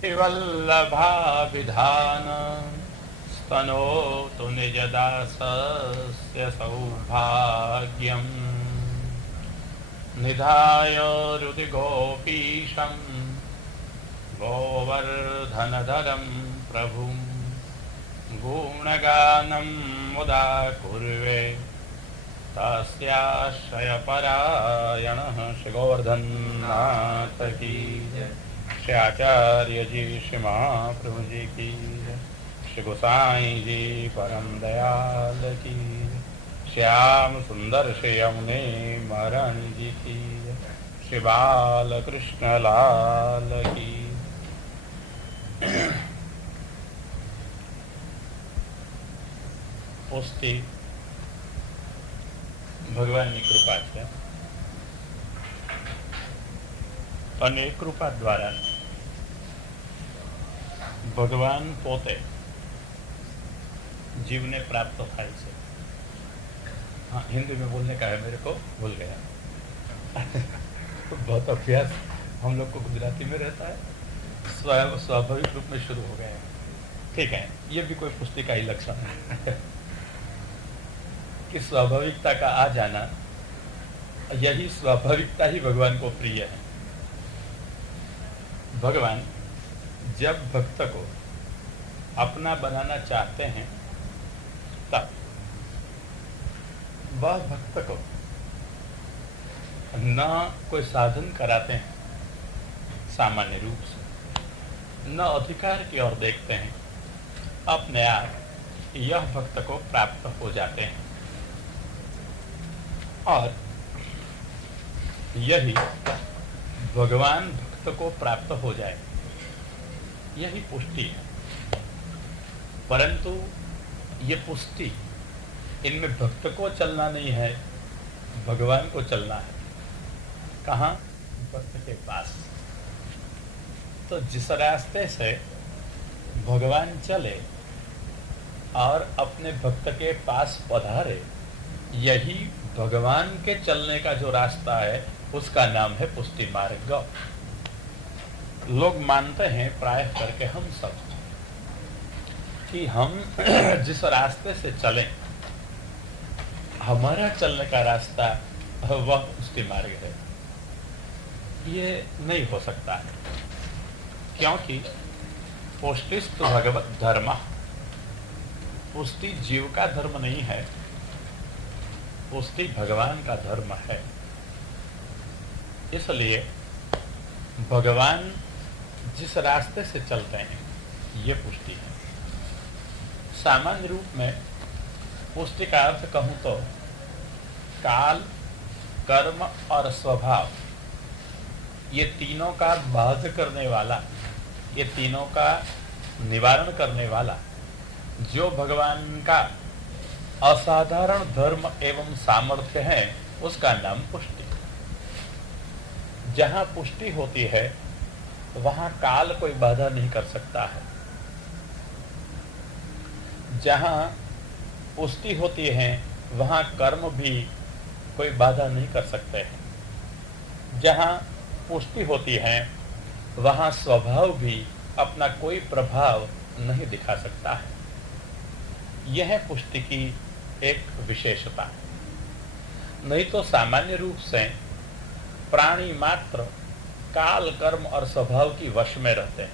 वल्लभाभिधान स्तनोतु निजदासस्य सौभाग्यम् निधाय हृदिगोपीशं गोवर्धनधरं प्रभुं गुणगानं मुदा कुर्वे तस्याश्रयपरायणः। श्री गोवर्धन नाथ की जय। श्री आचार्य जी श्री महाप्रभु जी की जय। श्री गोसाई जी परम दयाल की जय। श्याम सुंदर श्री यमुने महारानी जी की जय। श्री बाल कृष्ण लाल की। पुष्टि ભગવાનની કૃપા છે અને એ કૃપા દ્વારા ભગવાન પોતે जीवने प्राप्त થાય છે। हाँ, हिंदी में बोलने का है, मेरे को भूल गया। तो बहुत अभ्यास हम लोग को गुजराती में रहता है, स्वाभाविक रूप में शुरू हो गया है। ठीक है, ये भी कोई पुष्टि का ही लक्षण है कि स्वाभाविकता का आ जाना, यही स्वाभाविकता ही भगवान को प्रिय है। भगवान जब भक्त को अपना बनाना चाहते हैं तब वह भक्त को न कोई साधन कराते हैं सामान्य रूप से, न अधिकार की ओर देखते हैं, अपने आप यह भक्त को प्राप्त हो जाते हैं। और यही भगवान भक्त को प्राप्त हो जाए, यही पुष्टि है। परंतु ये पुष्टि, इनमें भक्त को चलना नहीं है, भगवान को चलना है। कहाँ? भक्त के पास। तो जिस रास्ते से भगवान चले और अपने भक्त के पास पधारे, यही भगवान के चलने का जो रास्ता है उसका नाम है पुष्टि मार्ग। लोग मानते हैं प्रायः करके हम सब कि हम जिस रास्ते से चलें, हमारा चलने का रास्ता वह पुष्टि मार्ग है। ये नहीं हो सकता है, क्योंकि पुष्टिस्तु भगवत धर्म, पुष्टि जीव का धर्म नहीं है, पुष्टि भगवान का धर्म है। इसलिए भगवान जिस रास्ते से चलते हैं ये पुष्टि है। सामान्य रूप में पुष्टि का अर्थ कहूँ तो काल, कर्म और स्वभाव, ये तीनों का बाध करने वाला, ये तीनों का निवारण करने वाला जो भगवान का असाधारण धर्म एवं सामर्थ्य है, उसका नाम पुष्टि। जहाँ पुष्टि होती है वहाँ काल कोई बाधा नहीं कर सकता है। जहाँ पुष्टि होती है वहाँ कर्म भी कोई बाधा नहीं कर सकते हैं। जहाँ पुष्टि होती है वहाँ स्वभाव भी अपना कोई प्रभाव नहीं दिखा सकता है। यह पुष्टि की एक विशेषता है। नहीं तो सामान्य रूप से प्राणी मात्र काल, कर्म और स्वभाव की वश में रहते हैं।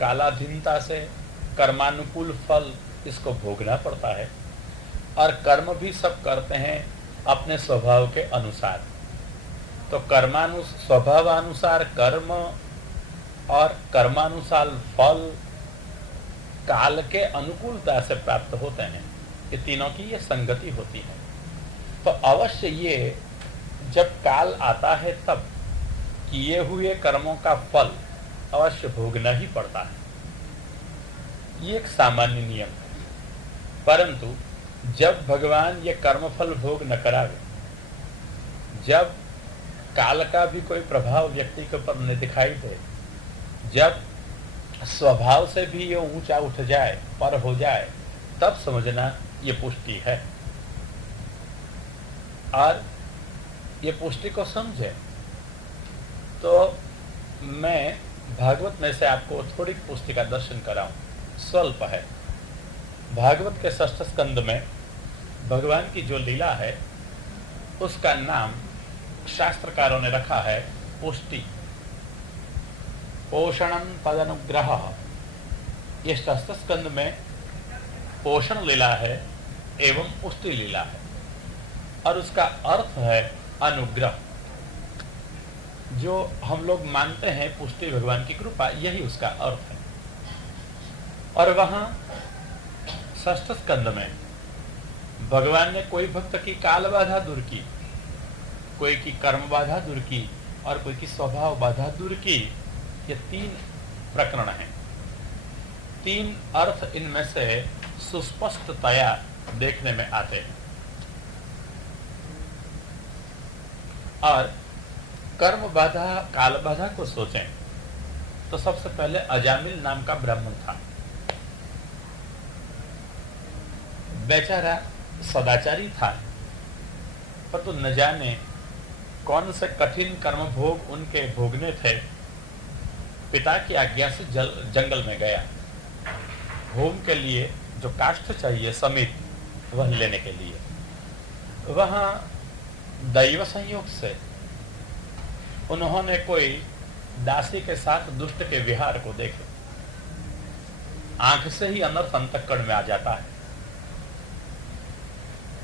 कालाधीनता से कर्मानुकूल फल इसको भोगना पड़ता है, और कर्म भी सब करते हैं अपने स्वभाव के अनुसार। तो स्वभावानुसार कर्म और कर्मानुसार फल काल के अनुकूलता से प्राप्त होते हैं। ये तीनों की ये संगति होती है। तो अवश्य ये जब काल आता है तब किए हुए कर्मों का फल अवश्य भोगना ही पड़ता है। ये एक सामान्य नियम है। परंतु जब भगवान ये कर्मफल भोग न करावे, जब काल का भी कोई प्रभाव व्यक्ति के ऊपर न दिखाई दे, जब स्वभाव से भी ये ऊंचा उठ जाए, पर हो जाए, तब समझना ये पुष्टि है। और ये पुष्टि को समझे तो मैं भागवत में से आपको थोड़ी पुष्टि का दर्शन कराऊं, स्वल्प है। भागवत के 6ठ स्कंद में भगवान की जो लीला है उसका नाम शास्त्रकारों ने रखा है पुष्टि। पोषणं तदनुग्रह, ये 6ठ स्कंद में पोषण लीला है एवं पुष्टि लीला है, और उसका अर्थ है अनुग्रह। जो हम लोग मानते हैं पुष्टि भगवान की कृपा, यही उसका अर्थ है। और वहां 6ठ स्कंद में भगवान ने कोई भक्त की काल बाधा दूर की, कोई की कर्म बाधा दूर की, और कोई की स्वभाव बाधा दूर की। ये 3 प्रकरण हैं। 3 अर्थ इनमें से सुस्पष्टतया देखने में आते हैं। और कर्म बाधा काल बाधा को सोचें तो सबसे पहले अजामिल नाम का ब्राह्मण था। बेचारा सदाचारी था, पर तो न जाने कौन से कठिन कर्म भोग उनके भोगने थे। पिता की आज्ञा से जंगल में गया, होम के लिए जो काष्ठ चाहिए समित, वह लेने के लिए। वहां दैव संयोग से उन्होंने कोई दासी के साथ दुष्ट के विहार को देखे। आंख से ही अनर्थ अंतःकरण में आ जाता है।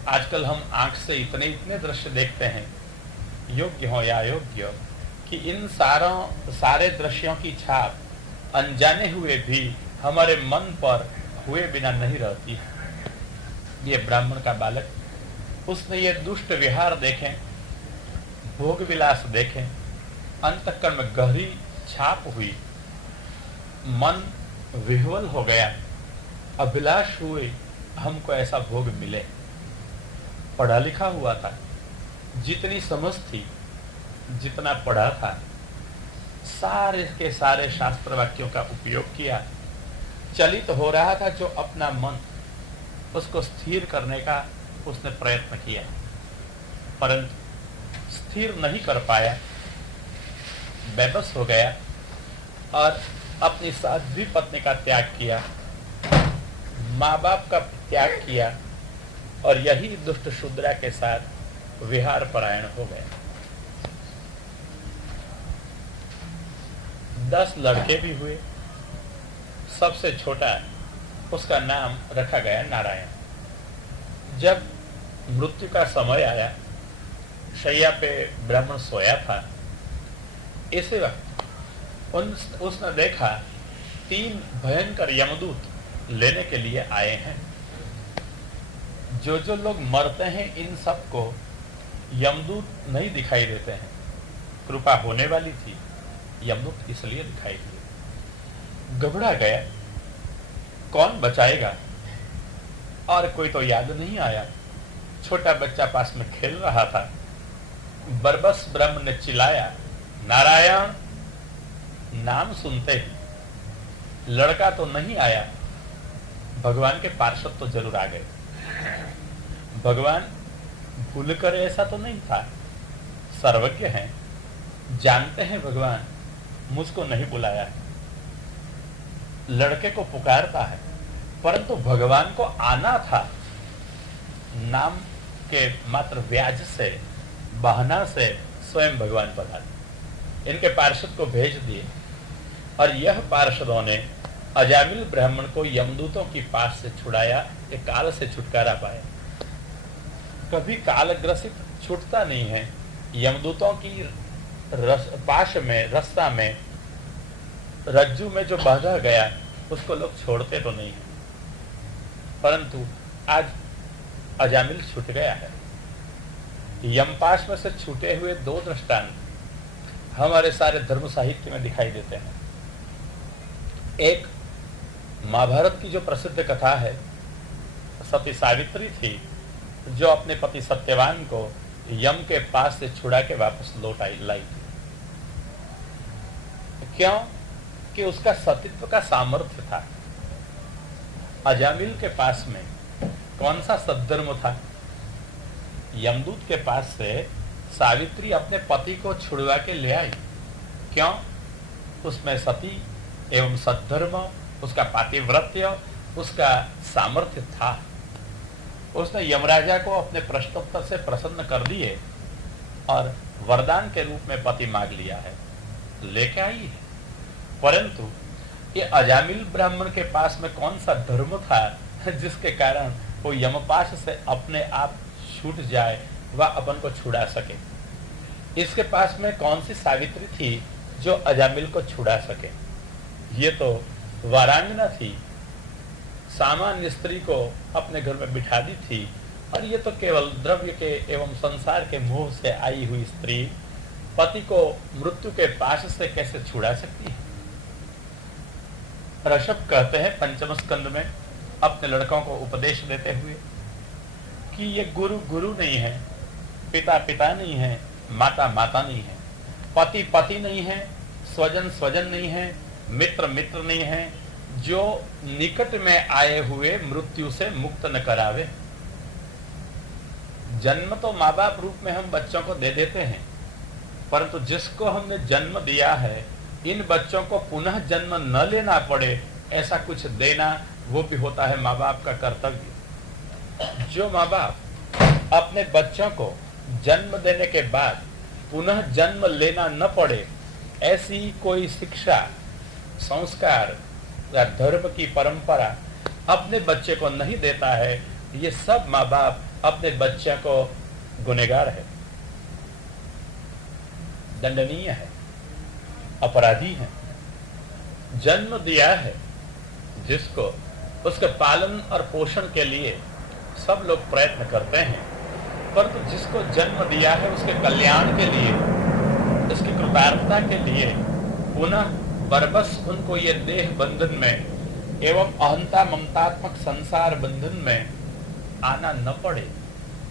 आजकल हम आंख से इतने दृश्य देखते हैं, योग्य हो या अयोग्य, कि इन सारे दृश्यों की छाप अनजाने हुए भी हमारे मन पर हुए बिना नहीं रहती है। ये ब्राह्मण का बालक, उसने ये दुष्ट विहार देखें, भोग विलास देखें, अंतःकरण में गहरी छाप हुई, मन विह्वल हो गया, अभिलाष हुए हमको ऐसा भोग मिले। पढ़ा लिखा हुआ था, जितनी समझ थी, जितना पढ़ा था, सारे के सारे शास्त्र वाक्यों का उपयोग किया। चलित हो रहा था जो अपना मन, उसको स्थिर करने का उसने प्रयत्न किया, परंतु स्थिर नहीं कर पाया, बेबस हो गया और अपनी साध्वी पत्नी का त्याग किया, माँ बाप का त्याग किया, और यही दुष्ट शूद्रा के साथ विहार परायण हो गया। 10 लड़के भी हुए। सबसे छोटा, उसका नाम रखा गया नारायण। जब मृत्यु का समय आया, शैया पे ब्राह्मण सोया था, इसी वक्त उसने देखा 3 भयंकर यमदूत लेने के लिए आए हैं। जो लोग मरते हैं, इन सबको यमदूत नहीं दिखाई देते हैं। कृपा होने वाली थी, यमदूत इसलिए दिखाई दिए। घबरा गया, कौन बचाएगा? और कोई तो याद नहीं आया। छोटा बच्चा पास में खेल रहा था। बरबस ब्रह्म ने चिल्लाया, नारायण। नाम सुनते ही लड़का तो नहीं आया, भगवान के पार्षद तो जरूर आ गए। भगवान भूल कर ऐसा तो नहीं था, सर्वज्ञ हैं, जानते हैं भगवान मुझको नहीं बुलाया है। लड़के को पुकारता है, परंतु भगवान को आना था। नाम के मात्र व्याज से, बहाना से स्वयं भगवान पधारे, इनके पार्षद को भेज दिए, और यह पार्षदों ने अजामिल ब्राह्मण को यमदूतों की पास से छुड़ाया, ये काल से छुटकारा पाया। कभी काल ग्रसित छूटता नहीं है। यमदूतों की पाश में, रस्ता में, रज्जू में जो बांधा गया, उसको लोग छोड़ते तो नहीं, परंतु आज अजामिल छूट गया है। यमपाश में से छूटे हुए 2 दृष्टांत हमारे सारे धर्म साहित्य में दिखाई देते हैं। एक, महाभारत की जो प्रसिद्ध कथा है, सती सावित्री थी जो अपने पति सत्यवान को यम के पास से छुड़ा के वापस लौट लाई थी। क्यों? कि उसका सतीत्व का सामर्थ्य था। अजामिल के पास में कौन सा सद्धर्म था? यमदूत के पास से सावित्री अपने पति को छुड़वा के ले आई। क्यों? उसमें सती एवं सद्धर्म, उसका पातिव्रत्य, उसका सामर्थ्य था। उसने यमराजा को अपने प्रश्नोत्तर से प्रसन्न कर दिए और वरदान के रूप में पति मांग लिया है, लेके आई है। परंतु ये अजामिल ब्राह्मण के पास में कौन सा धर्म था जिसके कारण वो यमपाश से अपने आप छूट जाए व अपन को छुड़ा सके? इसके पास में कौन सी सावित्री थी जो अजामिल को छुड़ा सके? ये तो वारांगना थी, सामान्य स्त्री को अपने घर में बिठा दी थी, और ये तो केवल द्रव्य के एवं संसार के मोह से आई हुई स्त्री पति को मृत्यु के पाश से कैसे छुड़ा सकती है? ऋषभ कहते हैं पंचम स्कंद में अपने लड़कों को उपदेश देते हुए कि ये गुरु गुरु नहीं है, पिता पिता नहीं है, माता माता नहीं है, पति पति नहीं है, स्वजन स्वजन नहीं है, मित्र मित्र नहीं है, जो निकट में आए हुए मृत्यु से मुक्त न करावे। जन्म तो माँ बाप रूप में हम बच्चों को दे देते हैं, परंतु जिसको हमने जन्म दिया है, इन बच्चों को पुनः जन्म न लेना पड़े ऐसा कुछ देना, वो भी होता है माँ बाप का कर्तव्य। जो माँ बाप अपने बच्चों को जन्म देने के बाद पुनः जन्म लेना न पड़े ऐसी कोई शिक्षा, संस्कार या धर्म की परंपरा अपने बच्चे को नहीं देता है, ये सब माँ बाप अपने बच्चे को गुनहगार है, दंडनीय है, अपराधी है। जन्म दिया है जिसको, उसके पालन और पोषण के लिए सब लोग प्रयत्न करते हैं, परंतु जिसको जन्म दिया है उसके कल्याण के लिए, उसकी कृतार्थता के लिए पुनः बरबस उनको ये देह बंधन में एवं अहंता ममतात्मक संसार बंधन में आना न पड़े,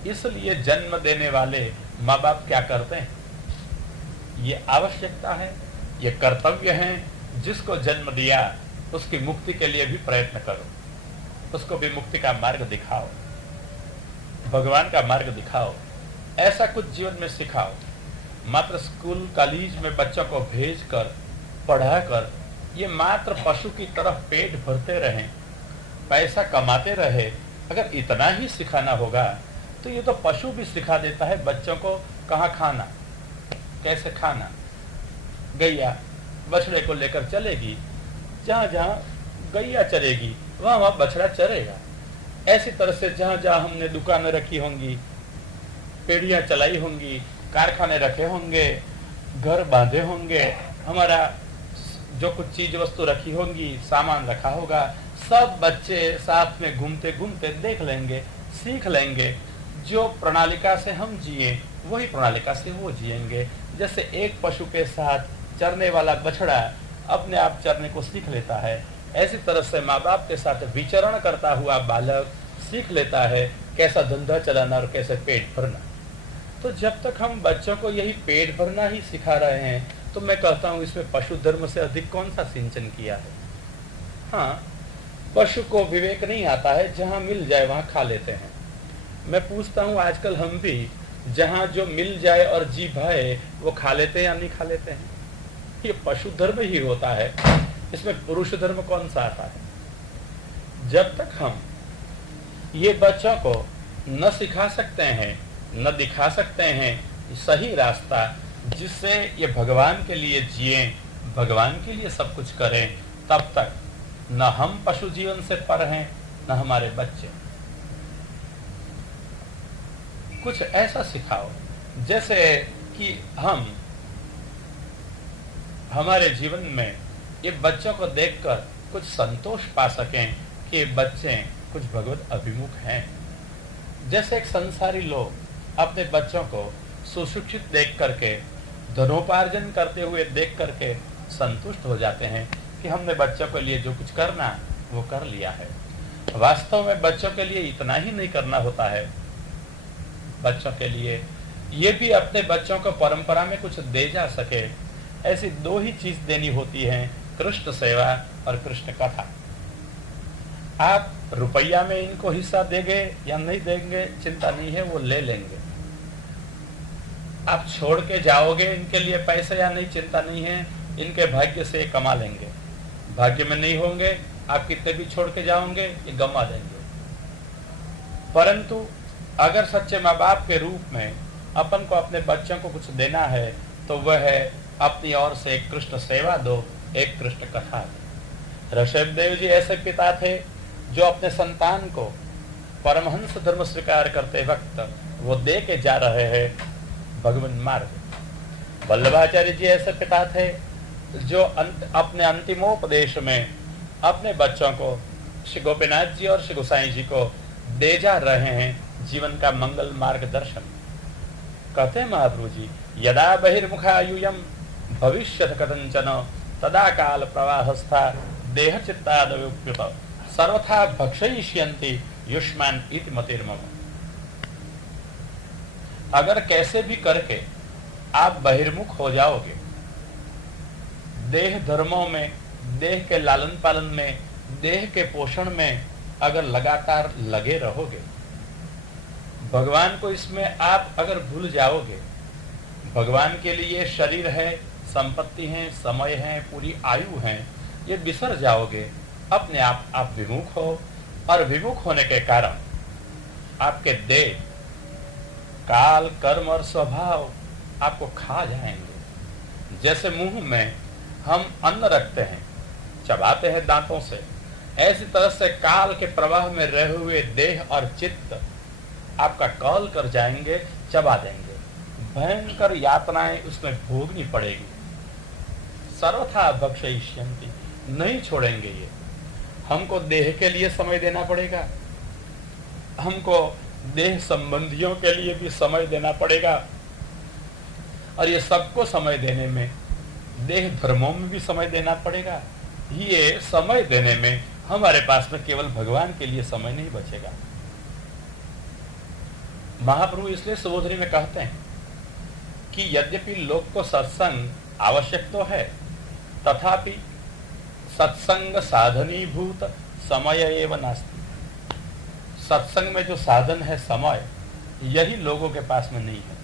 इसलिए जन्म देने वाले माँ बाप क्या करते हैं? ये आवश्यकता है, ये कर्तव्य है। जिसको जन्म दिया उसकी मुक्ति के लिए भी प्रयत्न करो, उसको भी मुक्ति का मार्ग दिखाओ, भगवान का मार्ग दिखाओ, ऐसा कुछ जीवन में सिखाओ। मात्र स्कूल कॉलेज में बच्चों को भेजकर पढ़ाकर ये मात्र पशु की तरफ पेट भरते रहें, पैसा कमाते रहे, अगर इतना ही सिखाना होगा तो ये तो पशु भी सिखा देता है बच्चों को कहाँ खाना, कैसे खाना। गैया बछड़े को लेकर चलेगी, जहाँ जहाँ गैया चरेगी वहाँ वहाँ बछड़ा चरेगा। ऐसी तरह से जहाँ जहाँ हमने दुकानें रखी होंगी, पेड़ियाँ चलाई होंगी, कारखाने रखे होंगे, घर बांधे होंगे, हमारा जो कुछ चीज वस्तु रखी होंगी, सामान रखा होगा, सब बच्चे साथ में घूमते घूमते देख लेंगे, सीख लेंगे। जो प्रणालिका से हम जिए वही प्रणालिका से वो जिएंगे। जैसे एक पशु के साथ चरने वाला बछड़ा अपने आप चरने को सीख लेता है, ऐसी तरह से माँ बाप के साथ विचरण करता हुआ बालक सीख लेता है कैसा धंधा चलाना और कैसे पेट भरना। तो जब तक हम बच्चों को यही पेट भरना ही सिखा रहे हैं, तो मैं कहता हूँ इसमें पशु धर्म से अधिक कौन सा सिंचन किया है। हाँ, पशु को विवेक नहीं आता है, जहाँ मिल जाए वहाँ खा लेते हैं। मैं पूछता हूँ आजकल हम भी जहाँ जो मिल जाए और जी भाए वो खा लेते हैं या नहीं खा लेते हैं? ये पशु धर्म ही होता है, इसमें पुरुष धर्म कौन सा आता है? जब तक हम ये बच्चों को न सिखा सकते हैं, न दिखा सकते हैं सही रास्ता जिससे ये भगवान के लिए जिए, भगवान के लिए सब कुछ करें, तब तक न हम पशु जीवन से पर हैं न हमारे बच्चे। कुछ ऐसा सिखाओ जैसे कि हम हमारे जीवन में ये बच्चों को देखकर कुछ संतोष पा सकें कि बच्चे कुछ भगवत अभिमुख हैं। जैसे एक संसारी लोग अपने बच्चों को सुशिक्षित देख करके, धनोपार्जन करते हुए देख करके संतुष्ट हो जाते हैं कि हमने बच्चों के लिए जो कुछ करना वो कर लिया है। वास्तव में बच्चों के लिए इतना ही नहीं करना होता है, बच्चों के लिए ये भी अपने बच्चों को परंपरा में कुछ दे जा सके, ऐसी दो ही चीज देनी होती है, कृष्ण सेवा और कृष्ण कथा। आप रुपया में इनको हिस्सा देंगे या नहीं देंगे चिंता नहीं है, वो ले लेंगे। आप छोड़ के जाओगे इनके लिए पैसे या नहीं चिंता नहीं है, इनके भाग्य से ये कमा लेंगे, भाग्य में नहीं होंगे, आप कितने भी छोड़ के जाओगे ये गंवा देंगे। परंतु अगर सच्चे माँ बाप के रूप में अपन को अपने बच्चों को कुछ देना है तो वह है अपनी ओर से एक कृष्ण सेवा दो, एक कृष्ण कथा दो। ऋषभदेव जी ऐसे पिता थे जो अपने संतान को परमहंस धर्म स्वीकार करते वक्त वो दे के जा रहे हैं भगवान मार्ग। वल्लभाचार्य जी ऐसे पिता थे जो अपने अंतिमोपदेश में अपने बच्चों को श्री गोपीनाथ जी और श्री गोसाई जी को दे जा रहे हैं जीवन का मंगल मार्गदर्शन। कहते हैं महाप्रभु जी, यदा बहिर्मुखायुयम भविष्यत कथंचन तदा काल प्रवाहस्था देह चित्तादव्युप्युत सर्वथा भक्षयिष्यन्ति युष्मान इति मतिर्मम। अगर कैसे भी करके आप बहिर्मुख हो जाओगे, देह धर्मों में, देह के लालन पालन में, देह के पोषण में अगर लगातार लगे रहोगे, भगवान को इसमें आप अगर भूल जाओगे, भगवान के लिए शरीर है, संपत्ति है, समय है, पूरी आयु है, ये बिसर जाओगे, अपने आप विमुख हो। और विमुख होने के कारण आपके देह, काल, कर्म और स्वभाव आपको खा जाएंगे। जैसे मुंह में हम अन्न रखते हैं, चबाते हैं दांतों से, ऐसी तरह से काल के प्रवाह में रहे हुए देह और चित्त आपका कॉल कर जाएंगे, चबा देंगे। भयंकर यातनाएं उसमें भोगनी पड़ेगी। सर्वथा भक्षयिष्यन्ति, नहीं छोड़ेंगे ये। हमको देह के लिए समय देना पड़ेगा, हमको देह संबंधियों के लिए भी समय देना पड़ेगा, और ये सबको समय देने में, देह धर्मों में भी समय देना पड़ेगा। ये समय देने में हमारे पास में केवल भगवान के लिए समय नहीं बचेगा। महाप्रभु इसलिए सुबोधनी में कहते हैं कि यद्यपि लोक को सत्संग आवश्यक तो है, तथापि सत्संग साधनीभूत समय एवं नास्ति। सत्संग में जो साधन है समय, यही लोगों के पास में नहीं है।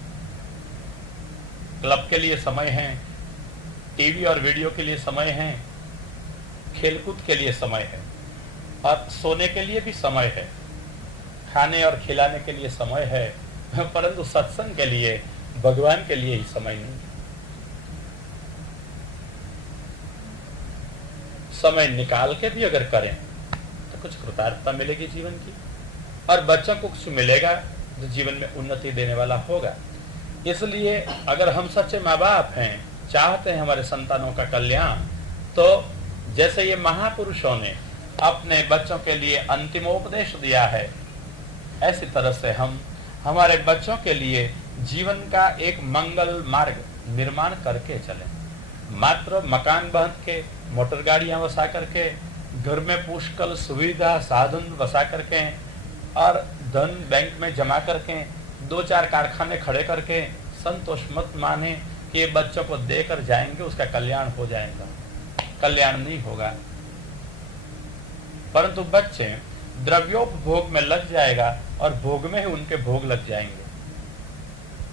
क्लब के लिए समय है, टीवी और वीडियो के लिए समय है, खेलकूद के लिए समय है, और सोने के लिए भी समय है, खाने और खिलाने के लिए समय है, परंतु सत्संग के लिए, भगवान के लिए ही समय नहीं है। समय निकाल के भी अगर करें तो कुछ कृतार्थता मिलेगी जीवन की, और बच्चों को कुछ मिलेगा जो जीवन में उन्नति देने वाला होगा। इसलिए अगर हम सच्चे माँ बाप हैं, चाहते हैं हमारे संतानों का कल्याण, तो जैसे ये महापुरुषों ने अपने बच्चों के लिए अंतिमोपदेश दिया है, ऐसी तरह से हम हमारे बच्चों के लिए जीवन का एक मंगल मार्ग निर्माण करके चलें। मात्र मकान बांध के, मोटर गाड़ियां वसा करके, घर में पुष्कल सुविधा साधन वसा करके और धन बैंक में जमा करके, 2-4 कारखाने खड़े करके संतोष मत माने कि ये बच्चों को देकर जाएंगे उसका कल्याण हो जाएगा। कल्याण नहीं होगा, परंतु बच्चे द्रव्योपभोग में लग जाएगा और भोग में ही उनके भोग लग जाएंगे।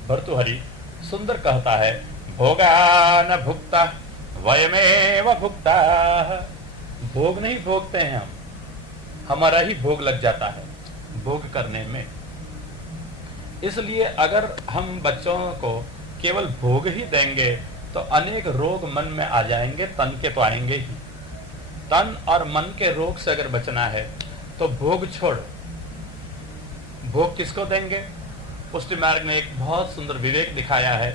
भर्तृहरि सुंदर कहता है, भोगा न भुक्ता वयमेव भुक्ता। भोग नहीं भोगते हैं हम, हमारा ही भोग लग जाता है भोग करने में। इसलिए अगर हम बच्चों को केवल भोग ही देंगे तो अनेक रोग मन में आ जाएंगे, तन के तो आएंगे ही। तन और मन के रोग से अगर बचना है तो भोग छोड़। भोग किसको देंगे? पुष्टि मार्ग ने एक बहुत सुंदर विवेक दिखाया है,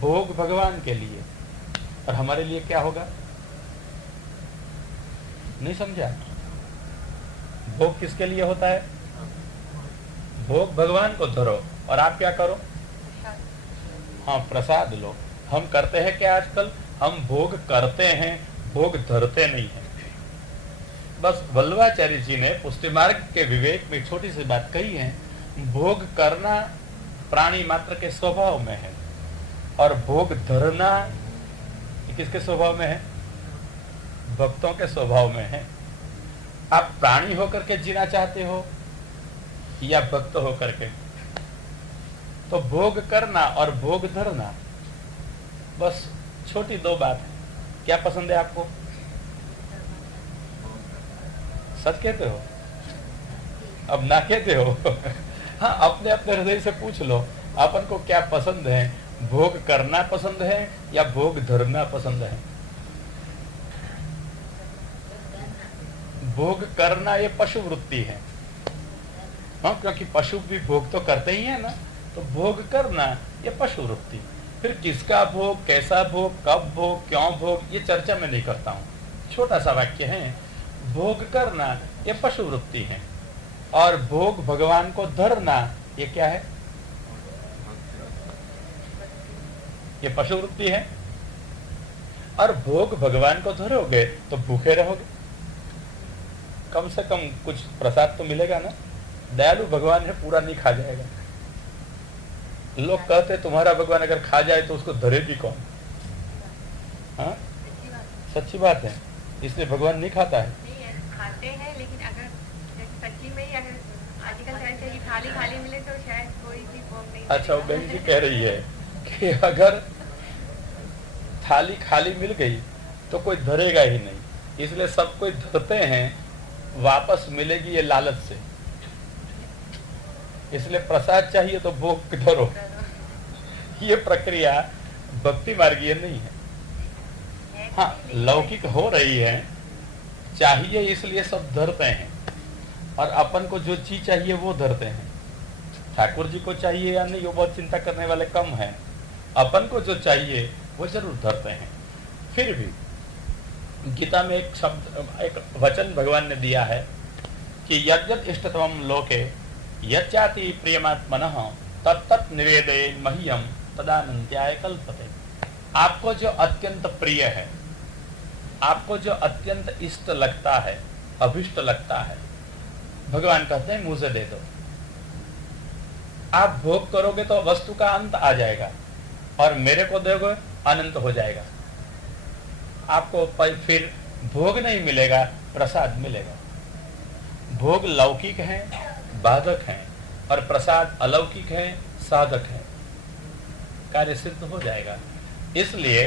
भोग भगवान के लिए, और हमारे लिए क्या होगा? नहीं समझा? भोग किसके लिए होता है? भोग भगवान को धरो और आप क्या करो? हाँ, प्रसाद लो। हम करते हैं क्या आजकल? हम भोग करते हैं, भोग धरते नहीं हैं। बस वल्लभाचार्य जी ने पुष्टि मार्ग के विवेक में छोटी सी बात कही है, भोग करना प्राणी मात्र के स्वभाव में है, और भोग धरना किसके स्वभाव में है? भक्तों के स्वभाव में है। आप प्राणी होकर के जीना चाहते हो या भक्त होकर के? तो भोग करना और भोग धरना बस छोटी दो बात है। क्या पसंद है आपको? सच कहते हो? अब ना कहते हो? हाँ, अपने अपने हृदय से पूछ लो, अपन को क्या पसंद है? भोग करना पसंद है या भोग धरना पसंद है? भोग करना ये पशु वृत्ति है। हाँ, क्योंकि पशु भी भोग तो करते ही है ना, तो भोग करना ये पशु वृत्ति। फिर किसका भोग, कैसा भोग, कब भोग, क्यों भोग, ये चर्चा में नहीं करता हूँ। छोटा सा वाक्य है, भोग करना ये पशु वृत्ति है और भोग भगवान को धरना ये क्या है? ये पशु वृत्ति है। और भोग भगवान को धरोगे तो भूखे रहोगे, कम से कम कुछ प्रसाद तो मिलेगा ना। दयालु भगवान है, पूरा नहीं खा जाएगा। लोग कहते तुम्हारा भगवान अगर खा जाए तो उसको धरे भी कौन? हाँ, सच्ची बात है, इसलिए भगवान नहीं खाता है। खाते हैं, लेकिन अगर सच्ची में ही अगर आजकल ऐसे ही थाली खाली मिले तो शायद कोई भी भोग नहीं। अच्छा, वो बहन जी कह रही है कि अगर थाली खाली मिल गई तो कोई धरेगा ही नहीं, इसलिए सब कोई धरते हैं, वापस मिलेगी ये लालच से, इसलिए प्रसाद चाहिए तो भोग धरो। ये प्रक्रिया भक्ति मार्गीय नहीं है। हाँ, लौकिक हो रही है, चाहिए इसलिए सब धरते हैं, और अपन को जो चीज चाहिए वो धरते हैं। ठाकुर जी को चाहिए या नहीं वो बहुत चिंता करने वाले कम हैं, अपन को जो चाहिए वो जरूर धरते हैं। फिर भी गीता में एक शब्द, एक वचन भगवान ने दिया है कि यद्यत इष्टतमं लोके यच्चाति प्रियमात्मनः तत्तत् निवेदयेन् मह्यं तदानन्त्याय कल्पते। आपको जो अत्यंत प्रिय है, आपको जो अत्यंत इष्ट लगता है, अभिष्ट लगता है, भगवान कहते हैं मुझे दे दो। आप भोग करोगे तो वस्तु का अंत आ जाएगा, और मेरे को दोगे अनंत हो जाएगा। आपको फिर भोग नहीं मिलेगा, प्रसाद मिलेगा। भोग लौकिक है, बाधक है, और प्रसाद अलौकिक है, साधक है। कार्य सिद्ध हो जाएगा। इसलिए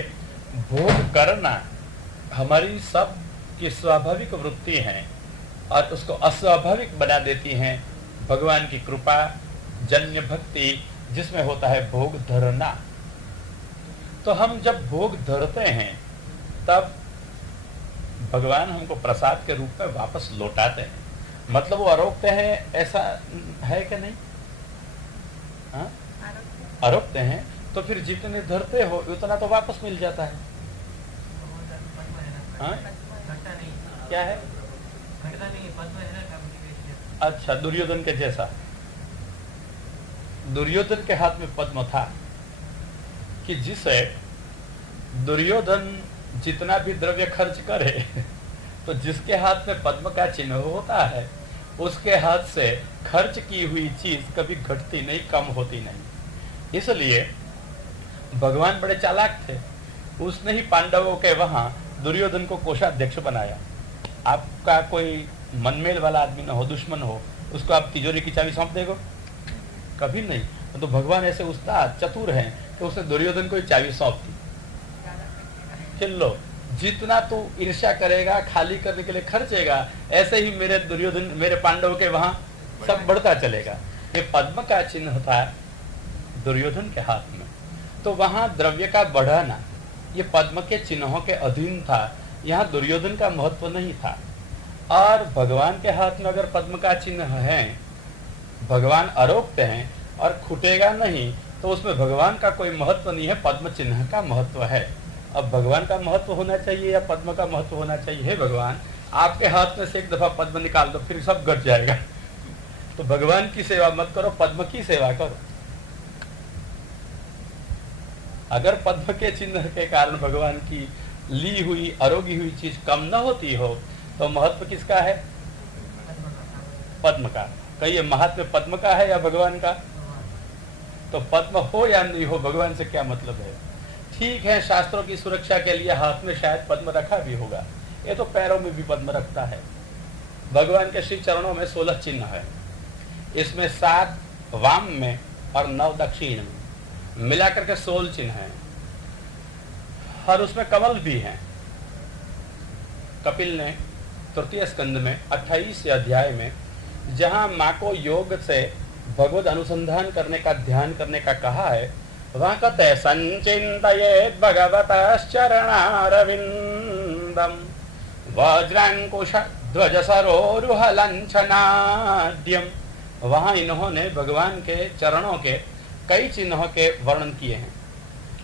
भोग करना हमारी सब की स्वाभाविक वृत्ति है, और उसको अस्वाभाविक बना देती हैं भगवान की कृपा जन्य भक्ति, जिसमें होता है भोग धरना। तो हम जब भोग धरते हैं तब भगवान हमको प्रसाद के रूप में वापस लौटाते हैं। मतलब वो आरोपते हैं, ऐसा है कि नहीं? हाँ, आरोपते हैं, तो फिर जितने धरते हो उतना तो वापस मिल जाता है। हाँ? क्या है? अच्छा, दुर्योधन के जैसा। दुर्योधन के हाथ में पद्म था कि जिसे दुर्योधन जितना भी द्रव्य खर्च करे तो जिसके हाथ में पद्म का चिन्ह होता है उसके हाथ से खर्च की हुई चीज कभी घटती नहीं, कम होती नहीं। इसलिए भगवान बड़े चालाक थे, उसने ही पांडवों के वहां दुर्योधन को कोषाध्यक्ष बनाया। आपका कोई मनमेल वाला आदमी न हो, दुश्मन हो, उसको आप तिजोरी की चाबी सौंप देगो? कभी नहीं। तो भगवान ऐसे उस्ताद चतुर हैं तो उसने दुर्योधन को ही चाबी सौंप दी। चल लो, जितना तू ईर्ष्या करेगा, खाली करने के लिए खर्चेगा, ऐसे ही मेरे दुर्योधन, मेरे पांडव के वहां सब बढ़ता चलेगा। ये पद्म का चिन्ह था दुर्योधन के हाथ में, तो वहां द्रव्य का बढ़ाना ये पद्म के चिन्हों के अधीन था। यहाँ दुर्योधन का महत्व नहीं था। और भगवान के हाथ में अगर पद्म का चिन्ह है, भगवान आरोपते हैं और खुटेगा नहीं, तो उसमें भगवान का कोई महत्व नहीं है, पद्म चिन्ह का महत्व है। अब भगवान का महत्व होना चाहिए या पद्म का महत्व होना चाहिए? हे भगवान, आपके हाथ में से एक दफा पद्म निकाल दो, फिर सब घट जाएगा। तो भगवान की सेवा मत करो, पद्म की सेवा करो। अगर पद्म के चिन्ह के कारण भगवान की ली हुई अरोगी हुई चीज कम न होती हो तो महत्व किसका है? पद्म का। कहिए, महात्म्य पद्म का है या भगवान का? तो पद्म हो या नहीं हो, भगवान से क्या मतलब है? ठीक है, शास्त्रों की सुरक्षा के लिए हाथ में शायद पद्म रखा भी होगा, ये तो पैरों में भी पद्म रखता है। भगवान के श्री चरणों में 16 चिन्ह है, इसमें 7 वाम में और 9 दक्षिण में, मिलाकर के 16 चिन्ह हैं। और उसमें कमल भी हैं, कपिल ने तृतीय स्कंद में 28 अध्याय में जहाँ माँ को योग से भगवत अनुसंधान करने का, ध्यान करने का कहा है, वहाँ कहते हैं संचिन्तयेत् भगवतश्चरणारविन्दम् वज्रांकुश ध्वज सरोरुह लंचनाड्यम। वहाँ इन्होंने भगवान के चरणों के कई चिन्हों के वर्णन किए हैं।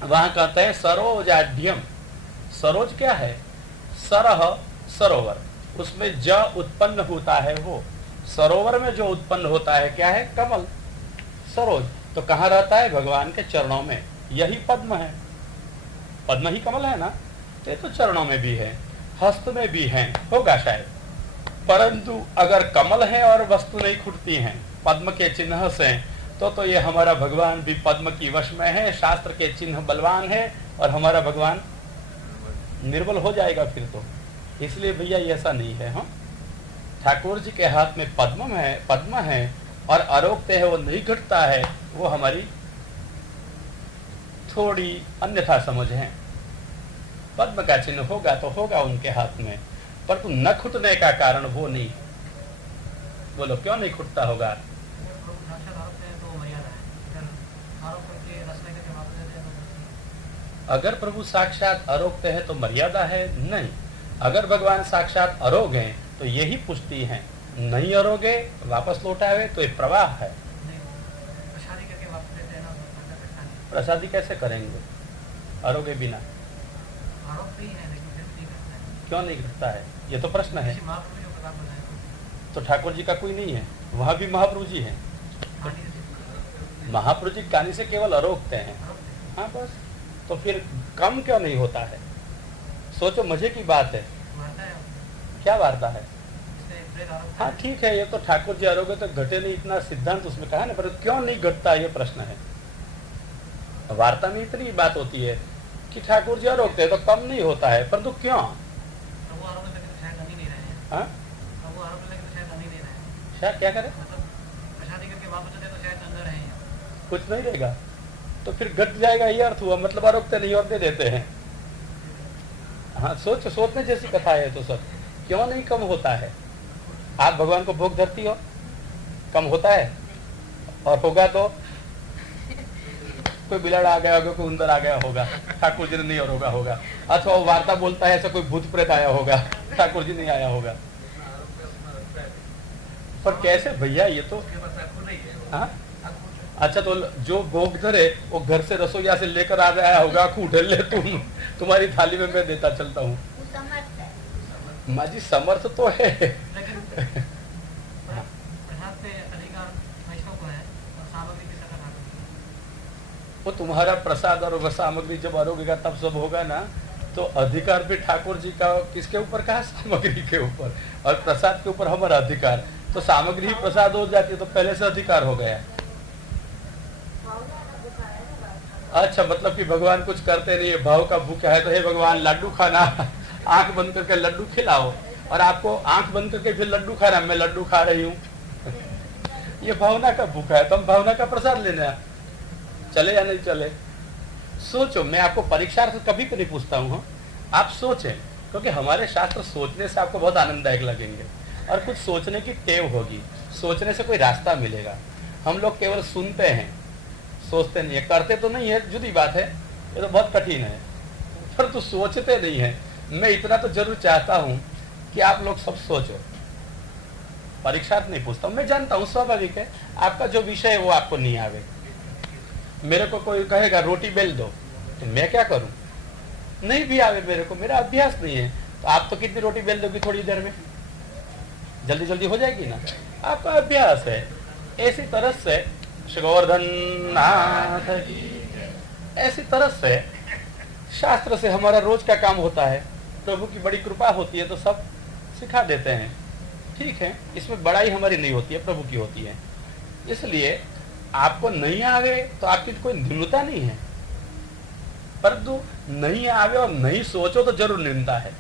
वहाँ कहते हैं सरोजाढ्यम। सरोज क्या है? सरह सरोवर, उसमें ज उत्पन्न होता है, वो सरोवर में जो उत्पन्न होता है क्या है? कमल, सरोज। तो कहाँ रहता है? भगवान के चरणों में। यही पद्म है, पद्म ही कमल है ना। ये तो चरणों में भी है, हस्त में भी है, होगा शायद। परंतु अगर कमल है और वस्तु नहीं खुटती हैं पद्म के चिन्ह से, तो ये हमारा भगवान भी पद्म की वश में है। शास्त्र के चिन्ह बलवान है और हमारा भगवान निर्बल हो जाएगा फिर तो। इसलिए भैया ऐसा नहीं है। हाँ, ठाकुर जी के हाथ में पद्म है और आरोग्य है, वो नहीं घटता है, वो हमारी थोड़ी अन्यथा समझ है। पद्म का चिन्ह होगा तो होगा उनके हाथ में, परंतु न खुटने का कारण वो नहीं। बोलो क्यों नहीं खुटता होगा? अगर प्रभु साक्षात आरोग्य है तो मर्यादा है? नहीं। अगर भगवान साक्षात आरोग्य हैं तो यही पुष्टि है। नहीं आरोग्य वापस लौटावे तो ये प्रवाह है। प्रसादी कैसे करेंगे आरोग्य बिना? क्यों नहीं घटता है? ये तो प्रश्न है। तो ठाकुर जी का कोई नहीं है, वहां भी महाप्रभु जी है। महाप्रभु जी कानी से केवल आरोग्य हैं। हाँ बस, तो फिर कम क्यों नहीं होता है? सोचो, मजे की बात है। क्या वार्ता है? हाँ ठीक है, ये तो ठाकुर जी आरोग्य तो घटे नहीं, इतना सिद्धांत उसमें कहा ना, पर क्यों नहीं घटता ये प्रश्न है। वार्ता में इतनी बात होती है कि ठाकुर जी आरोग्य है तो कम नहीं होता है, परंतु क्यों? हाँ शायद क्या करे, कुछ नहीं रहेगा तो फिर घट जाएगा, ये अर्थ हुआ। मतलब आरोग्य नहीं और दे देते हैं। हाँ सोचने जैसी कथा है। तो सब क्यों नहीं कम होता है? आप भगवान को भोग धरती हो, कम होता है? और होगा तो कोई बिलाड़ आ गया होगा, कोई उंदर आ गया होगा, ठाकुर जी ने नहीं और होगा। अथवा वो वार्ता बोलता है ऐसा कोई भूत प्रेत आया होगा, ठाकुर जी नहीं आया होगा। पर कैसे भैया, ये तो हाँ? अच्छा, तो जो भोग धरे वो घर से रसोईया से लेकर आ गया होगा, खूटे ले तुम्हारी थाली में मैं देता चलता हूँ। माँ जी समर्थ तो है, वो तुम्हारा प्रसाद और सामग्री जब आरोगेगा तब सब होगा ना। तो अधिकार भी ठाकुर जी का किसके ऊपर कहा? सामग्री के ऊपर, और प्रसाद के ऊपर हमारा अधिकार। तो सामग्री ही प्रसाद हो जाती है तो पहले से अधिकार हो गया। अच्छा, मतलब कि भगवान कुछ करते नहीं है, भाव का भूखा है तो हे भगवान लड्डू खाना, आंख बंद करके लड्डू खिलाओ, और आपको आंख बंद करके फिर लड्डू खाना, मैं लड्डू खा रही हूँ। ये भावना का भूखा है, तो हम भावना का प्रसाद लेना, चले या नहीं चले। सोचो, मैं आपको परीक्षार्थ कभी नहीं पूछता हूँ, आप सोचें, क्योंकि हमारे शास्त्र सोचने से आपको बहुत आनंददायक लगेंगे और कुछ सोचने की टेव होगी, सोचने से कोई रास्ता मिलेगा। हम लोग केवल सुनते हैं, सोचते नहीं है, करते तो नहीं है, जुदी बात है, ये तो बहुत कठिन है, पर तो सोचते नहीं है। मैं इतना तो जरूर चाहता हूँ कि आप लोग सब सोचो। परीक्षार्थ नहीं पूछता हूँ, मैं जानता हूँ स्वाभाविक है आपका जो विषय है वो आपको नहीं आवे। मेरे को कोई कहेगा रोटी बेल दो तो मैं क्या करूं? नहीं भी आवे मेरे को, मेरा अभ्यास नहीं है। तो आप तो कितनी रोटी बेल दोगी थोड़ी देर में? जल्दी जल्दी हो जाएगी ना, आपका अभ्यास है। ऐसी तरह से श्री गोवर्धन नाथ, ऐसी तरह से शास्त्र से हमारा रोज का काम होता है। प्रभु की बड़ी कृपा होती है तो सब सिखा देते हैं, ठीक है, इसमें बड़ाई हमारी नहीं होती है, प्रभु की होती है। इसलिए आपको नहीं आवे तो आपकी कोई निम्नता नहीं है, परंतु नहीं आवे और नहीं सोचो तो जरूर निम्नता है।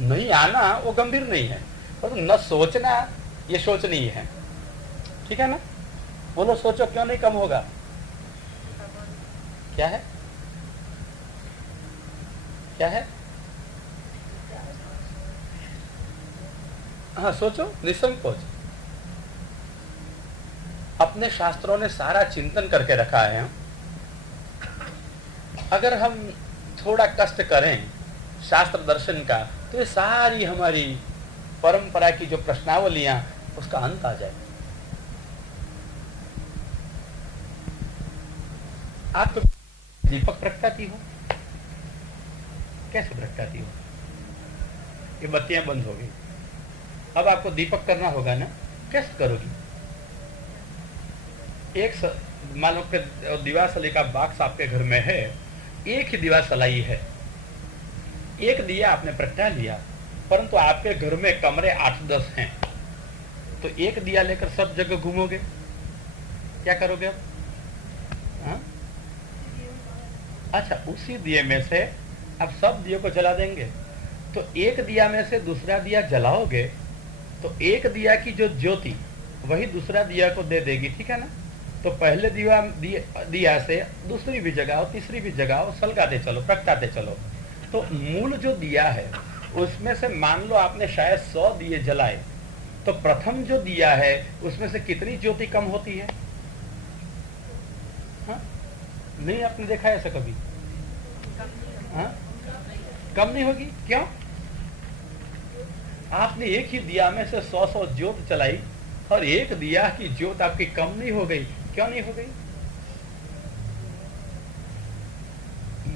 नहीं आना वो गंभीर नहीं है, परंतु न सोचना ये शोचनीय है, ठीक है ना। बोलो सोचो, क्यों नहीं कम होगा? क्या है? क्या है? हाँ सोचो, निसंकोच। अपने शास्त्रों ने सारा चिंतन करके रखा है। अगर हम थोड़ा कष्ट करें शास्त्र दर्शन का, तो ये सारी हमारी परंपरा की जो प्रश्नावलियां, उसका अंत आ जाए। आप तो दीपक प्रगटाती हो, कैसे प्रगटाती हो? ये बत्तियां बंद हो गई, अब आपको दीपक करना होगा ना, कैसे करोगी? मान लो कि दिवासली का बाक्स आपके घर में है, एक ही दिवासलाई है, एक दिया आपने प्रगटा लिया, परंतु आपके घर में कमरे 8-10 हैं, तो एक दिया लेकर सब जगह घूमोगे, क्या करोगे आप? हाँ? अच्छा, उसी दिए में से आप सब दियों को जला देंगे, तो एक दिया में से दूसरा दिया जलाओगे, तो एक दिया की जो ज्योति वही दूसरा दिया को दे देगी, ठीक है ना? तो पहले दिया से दूसरी भी जगाओ, तीसरी भी जगाओ, सलगाते चलो, प्रगटाते चलो। तो मूल जो दिया है उसमें से मान लो आपने शायद 100 दिए जलाए, तो प्रथम जो दिया है उसमें से कितनी ज्योति कम होती है? हाँ? नहीं, आपने देखा ऐसा कभी? हाँ? कम नहीं होगी। क्यों? आपने एक ही दिया में से 100 ज्योत चलाई और एक दिया की ज्योत आपकी कम नहीं हो गई। क्यों नहीं हो गई?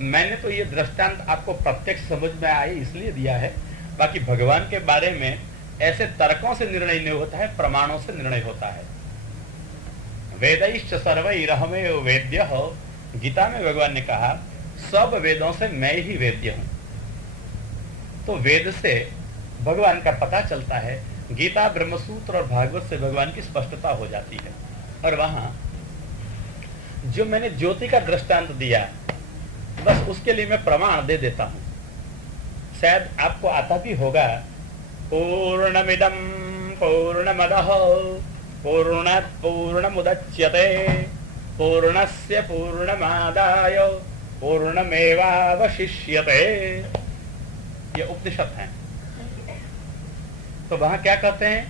मैंने तो ये दृष्टांत आपको प्रत्यक्ष समझ में आए इसलिए दिया है, बाकी भगवान के बारे में ऐसे तर्कों से निर्णय नहीं होता है, प्रमाणों से निर्णय होता है। वेदैश्च सर्वैरहमेव वेद्यः, गीता में भगवान ने कहा सब वेदों से मैं ही वेद्य हूं। तो वेद से भगवान का पता चलता है, गीता, ब्रह्मसूत्र और भागवत से भगवान की स्पष्टता हो जाती है। और वहां जो मैंने ज्योति का दृष्टांत दिया, बस उसके लिए मैं प्रमाण दे देता हूं, शायद आपको आता भी होगा। पूर्णमिदं पूर्णमदः पूर्णात् पूर्णमुदच्यते पूर्णस्य पूर्णमादाय पूर्णमेवावशिष्यते, ये उपनिषद है। तो वहां क्या कहते हैं?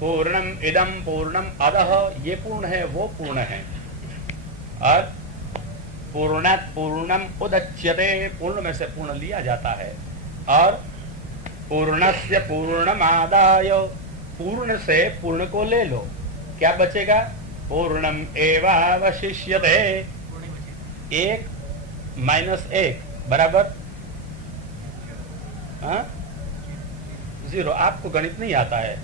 पूर्णम इदम पूर्णम अदः, ये पूर्ण है, वो पूर्ण है। और पूर्णात् पूर्णम उदच्यते, पूर्ण में से पूर्ण लिया जाता है। और पूर्णस्य पूर्णमादाय, पूर्ण से पूर्ण को ले लो, क्या बचेगा? पूर्णम एवावशिष्यते, 1 - 1 बराबर 0। आपको गणित नहीं आता है,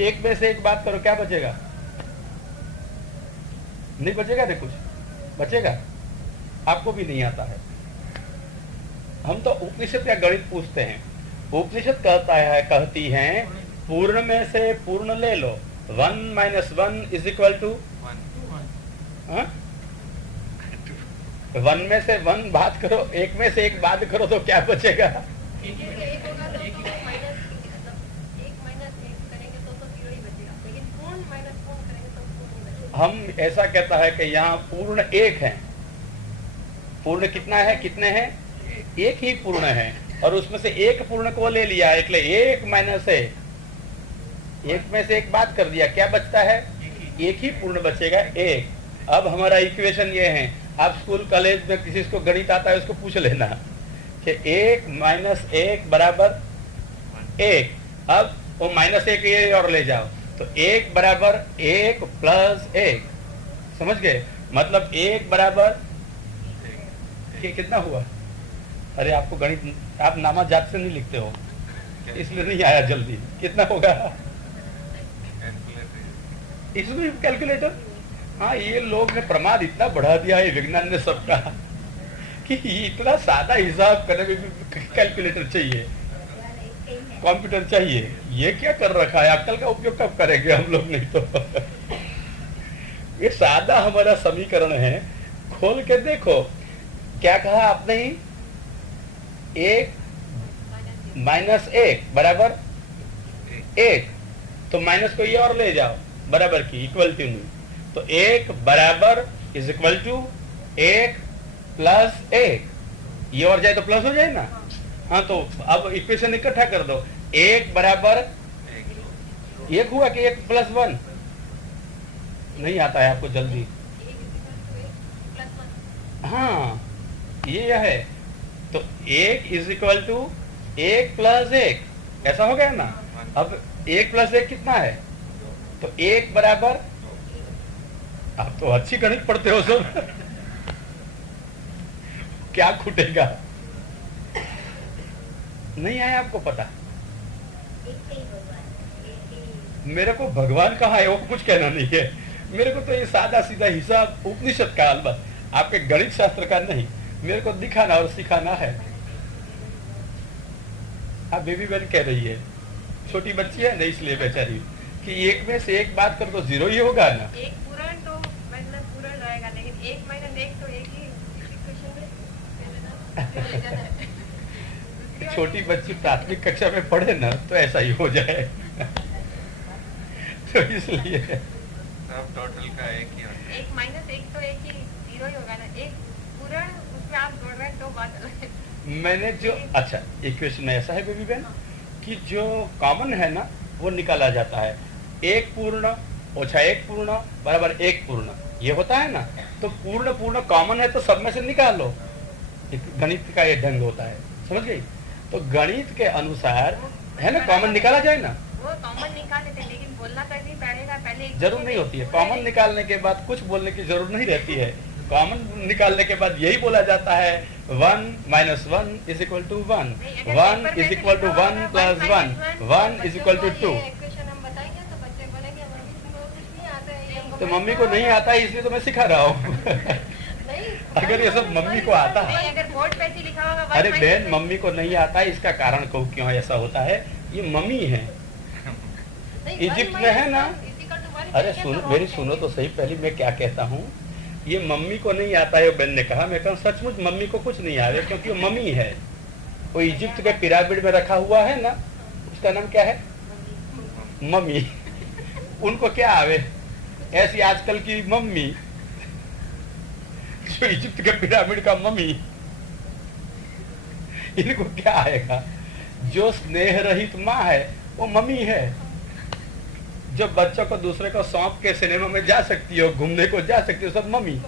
1 में से 1 बात करो, क्या बचेगा? नहीं बचेगा ना, कुछ बचेगा? आपको भी नहीं आता है। हम तो उपनिषद या गणित पूछते हैं। उपनिषद कहती हैं पूर्ण में से पूर्ण ले लो, 1 - 1 = 1 में से 1 बात करो, 1 में से 1 बात करो, तो क्या बचेगा? हम ऐसा कहता है कि यहाँ पूर्ण 1 है। पूर्ण कितना है? कितने हैं? 1 ही पूर्ण है, और उसमें से 1 पूर्ण को ले लिया, इसलिए 1 - 1, 1 में से 1 बात कर दिया, क्या बचता है? 1 ही पूर्ण बचेगा, 1। अब हमारा इक्वेशन ये है, आप स्कूल कॉलेज में किसी को गणित आता है उसको पूछ लेना कि 1 - 1 बराबर 1। अब वो -1 ये और ले जाओ, तो 1 बराबर 1 + 1, समझ गए? मतलब 1 बराबर कितना हुआ? अरे आपको गणित, आप नामा जात से नहीं लिखते हो, इसलिए नहीं आया जल्दी। कितना होगा? इसमें कैलकुलेटर। हाँ, ये लोग ने प्रमाद इतना बढ़ा दिया है विज्ञान ने सबका, कि इतना सादा हिसाब करने में भी कैलकुलेटर चाहिए, कंप्यूटर चाहिए। ये क्या कर रखा है? अक्ल का उपयोग कब करेंगे हम लोग? नहीं तो ये सादा हमारा समीकरण है, खोल के देखो। क्या कहा आपने? 1 - 1 बराबर 1, तो माइनस को ये और ले जाओ, बराबर की, इक्वल टू नहीं, तो 1 बराबर = 1 + 1, ये और जाए तो प्लस हो जाए ना। हाँ तो अब इक्वेशन इकट्ठा कर दो, 1 बराबर 1 हुआ कि 1 प्लस 1? नहीं आता है आपको जल्दी। हाँ ये है, तो 1 इज इक्वल टू 1 प्लस 1, ऐसा हो गया ना। अब 1 प्लस 1 कितना है? तो 1 बराबर, आप तो अच्छी गणित पढ़ते हो सब क्या खुटेगा? नहीं आया आपको पता? मेरे को भगवान कहाँ है वो कुछ कहना नहीं है, मेरे को तो ये सादा सीधा हिसाब उपनिषद का, अलबत आपके गणित शास्त्र का नहीं, मेरे को दिखाना और सिखाना है। आप बेबी बहन कह रही है, छोटी बच्ची है ना इसलिए बेचारी, कि 1 में से 1 बात कर तो 0 ही होगा ना। एक पूर्ण तो मतलब पूर्ण रहेगा, लेकिन 1 माइनस 1 तो एक ही इक्वेशन में। छोटी बच्ची प्राथमिक कक्षा में पढ़े ना तो ऐसा ही हो जाए तो इसलिए सब टोटल का एक ही होता है। 1 माइनस 1 तो एक ही 0 ही होगा ना, एक पूर्ण उसमें आप जोड़ रहे हैं तो बात अलग है। मैंने जो, अच्छा इक्वेशन में ऐसा है बेबी बहन कि जो कॉमन है ना वो निकाला जाता है, 1 पूर्ण ओछा 1 पूर्ण बराबर 1 पूर्ण, ये होता है ना। तो पूर्ण पूर्ण कॉमन है तो सब में से निकाल लो, गणित का ये ढंग होता है, समझ गई? तो गणित के अनुसार है ना, कॉमन निकाला जाए ना, वो कॉमन निकाल लेते हैं, लेकिन बोलना तो नहीं पड़ेगा पहले एक जरूर नहीं होती है। कॉमन निकालने के बाद कुछ बोलने की जरूरत नहीं रहती है, कॉमन निकालने के बाद यही बोला जाता है 1 minus 1 is equal to 1, 1 is equal to 1 plus 1, 1 is equal to 2। Equation हम बताएंगे तो बच्चे बोलेंगे मम्मी को कुछ नहीं आता है, ये हमको तो मम्मी को नहीं आता है इसलिए तो मैं सिखा रहा हूँ नहीं, अगर ये सब मम्मी को आता है, नहीं, अगर बोर्ड पे ऐसे लिखा होगा 1 अरे minus बहन 1, मम्मी को नहीं आता है, इसका कारण कहूँ क्यों ऐसा होता है, ये मम्मी है, नहीं, इजिप्ट 1 में है minus ना। 1 is equal to 1 अरे करेंगे सुनो, तो मेरी हो सुनो तो जाएंगे। सही, पहले मैं क्या कहता हूँ, ये मम्मी को नहीं आता है, बहन ने कहा, मैं कहूँ सचमुच मम्मी को कुछ नहीं आ रहा क्योंकि वो मम्मी है, वो इजिप्ट के पिरामिड में रखा हुआ है ना, उसका नाम क्या है? मम्मी उनको क्या आवे, ऐसी आजकल की मम्मी जो इजिप्ट के पिरामिड का मम्मी, इनको क्या आएगा? जो स्नेह रहित माँ है वो मम्मी है, जो बच्चों को दूसरे को सौंप के सिनेमा में जा सकती हो, घूमने को जा सकती हो, सब मम्मी,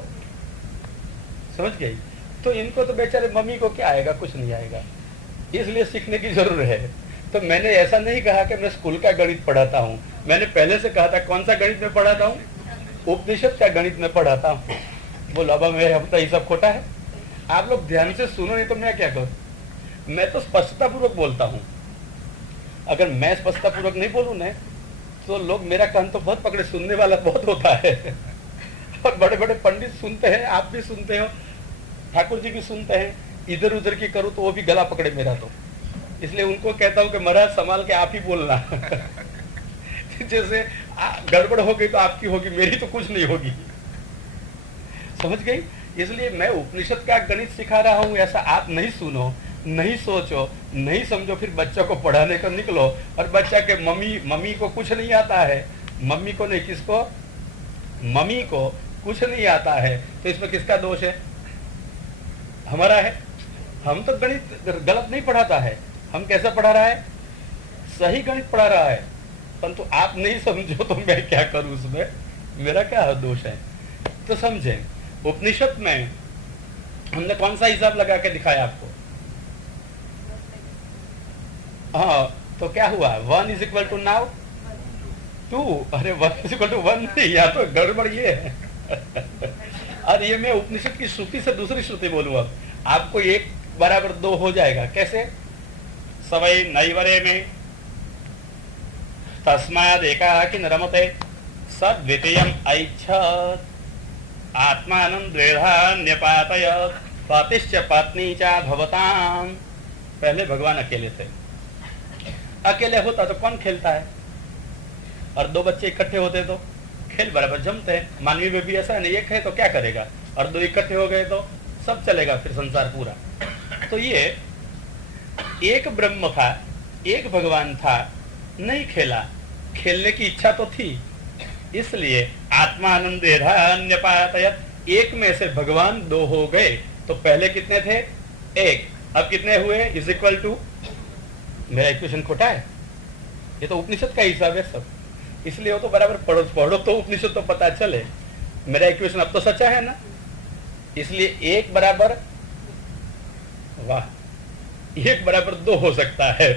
समझ गई? तो इनको तो बेचारे मम्मी को क्या आएगा, कुछ नहीं आएगा, इसलिए सीखने की जरूरत है। तो मैंने ऐसा नहीं कहा कि मैं स्कूल का गणित पढ़ाता हूँ, मैंने पहले से कहा था कौन सा गणित में पढ़ाता हूँ, उपनिषद का गणित में पढ़ाता हूँ। बोलो अब मेरे हम तो ये सब खोटा है, आप लोग ध्यान से सुनो, नहीं तो मैं क्या करूँ, मैं तो स्पष्टता पूर्वक बोलता हूँ। अगर मैं स्पष्टता पूर्वक नहीं बोलूँ ना तो लोग मेरा कान तो बहुत पकड़े, सुनने वाला बहुत होता है और बड़े बड़े पंडित सुनते हैं, आप भी सुनते हो, ठाकुर जी भी सुनते हैं, इधर उधर की करूँ तो वो भी गला पकड़े मेरा, तो इसलिए उनको कहता हूँ कि महाराज संभाल के आप ही बोलना जैसे गड़बड़ हो गई तो आपकी होगी, मेरी तो कुछ नहीं होगी, समझ गई? इसलिए मैं उपनिषद का गणित सिखा रहा हूँ, ऐसा आप नहीं सुनो, नहीं सोचो, नहीं समझो, फिर बच्चों को पढ़ाने को निकलो और बच्चा के मम्मी को कुछ नहीं आता है, मम्मी को नहीं, किसको? मम्मी को कुछ नहीं आता है, तो इसमें किसका दोष है? हमारा है। हम तो गणित गलत नहीं पढ़ाता है, हम कैसा पढ़ा रहा है? सही गणित पढ़ा रहा है, परंतु आप नहीं समझो तो मैं क्या करूं, उसमें मेरा क्या दोष है? तो समझे, उपनिषद में हमने कौन सा हिसाब लगा के दिखाया आपको? हाँ, तो क्या हुआ? 1 इज इक्वल टू नाउ 2, अरे 1 इज इक्वल टू 1 नहीं, या तो गड़बड़ ये है और ये मैं उपनिषद की श्रुति से दूसरी श्रुति बोलूँ, अब आपको 1 बराबर 2 हो जाएगा, कैसे? सवै नैवरे में तस्माद एकाकिन रमते सद्वितीयम् ऐच्छत् आत्मानं दृढ़ान्यपातयत् पतिश्च पत्नी च भवताम्। पहले भगवान अकेले थे, अकेले होता तो कौन खेलता है, और 2 बच्चे इकट्ठे होते तो खेल बराबर जमते हैं। मानवीय में भी ऐसा है, एक है तो क्या करेगा, और 2 इकट्ठे हो गए तो सब चलेगा, फिर संसार पूरा। तो ये एक ब्रह्म था, एक भगवान था, नहीं खेला, खेलने की इच्छा तो थी, इसलिए आत्मानंदेधान्यपातयत्, एक में से भगवान 2 हो गए। तो पहले कितने थे? 1, अब कितने हुए इज इक्वल टू, मेरा इक्वेशन खोटा है, ये तो उपनिषद का हिसाब है सब, इसलिए वो तो बराबर पढ़ो पढ़ो तो उपनिषद तो पता चले। मेरा इक्वेशन अब तो सच्चा है ना, इसलिए एक बराबर, वाह, एक बराबर 2 हो सकता है।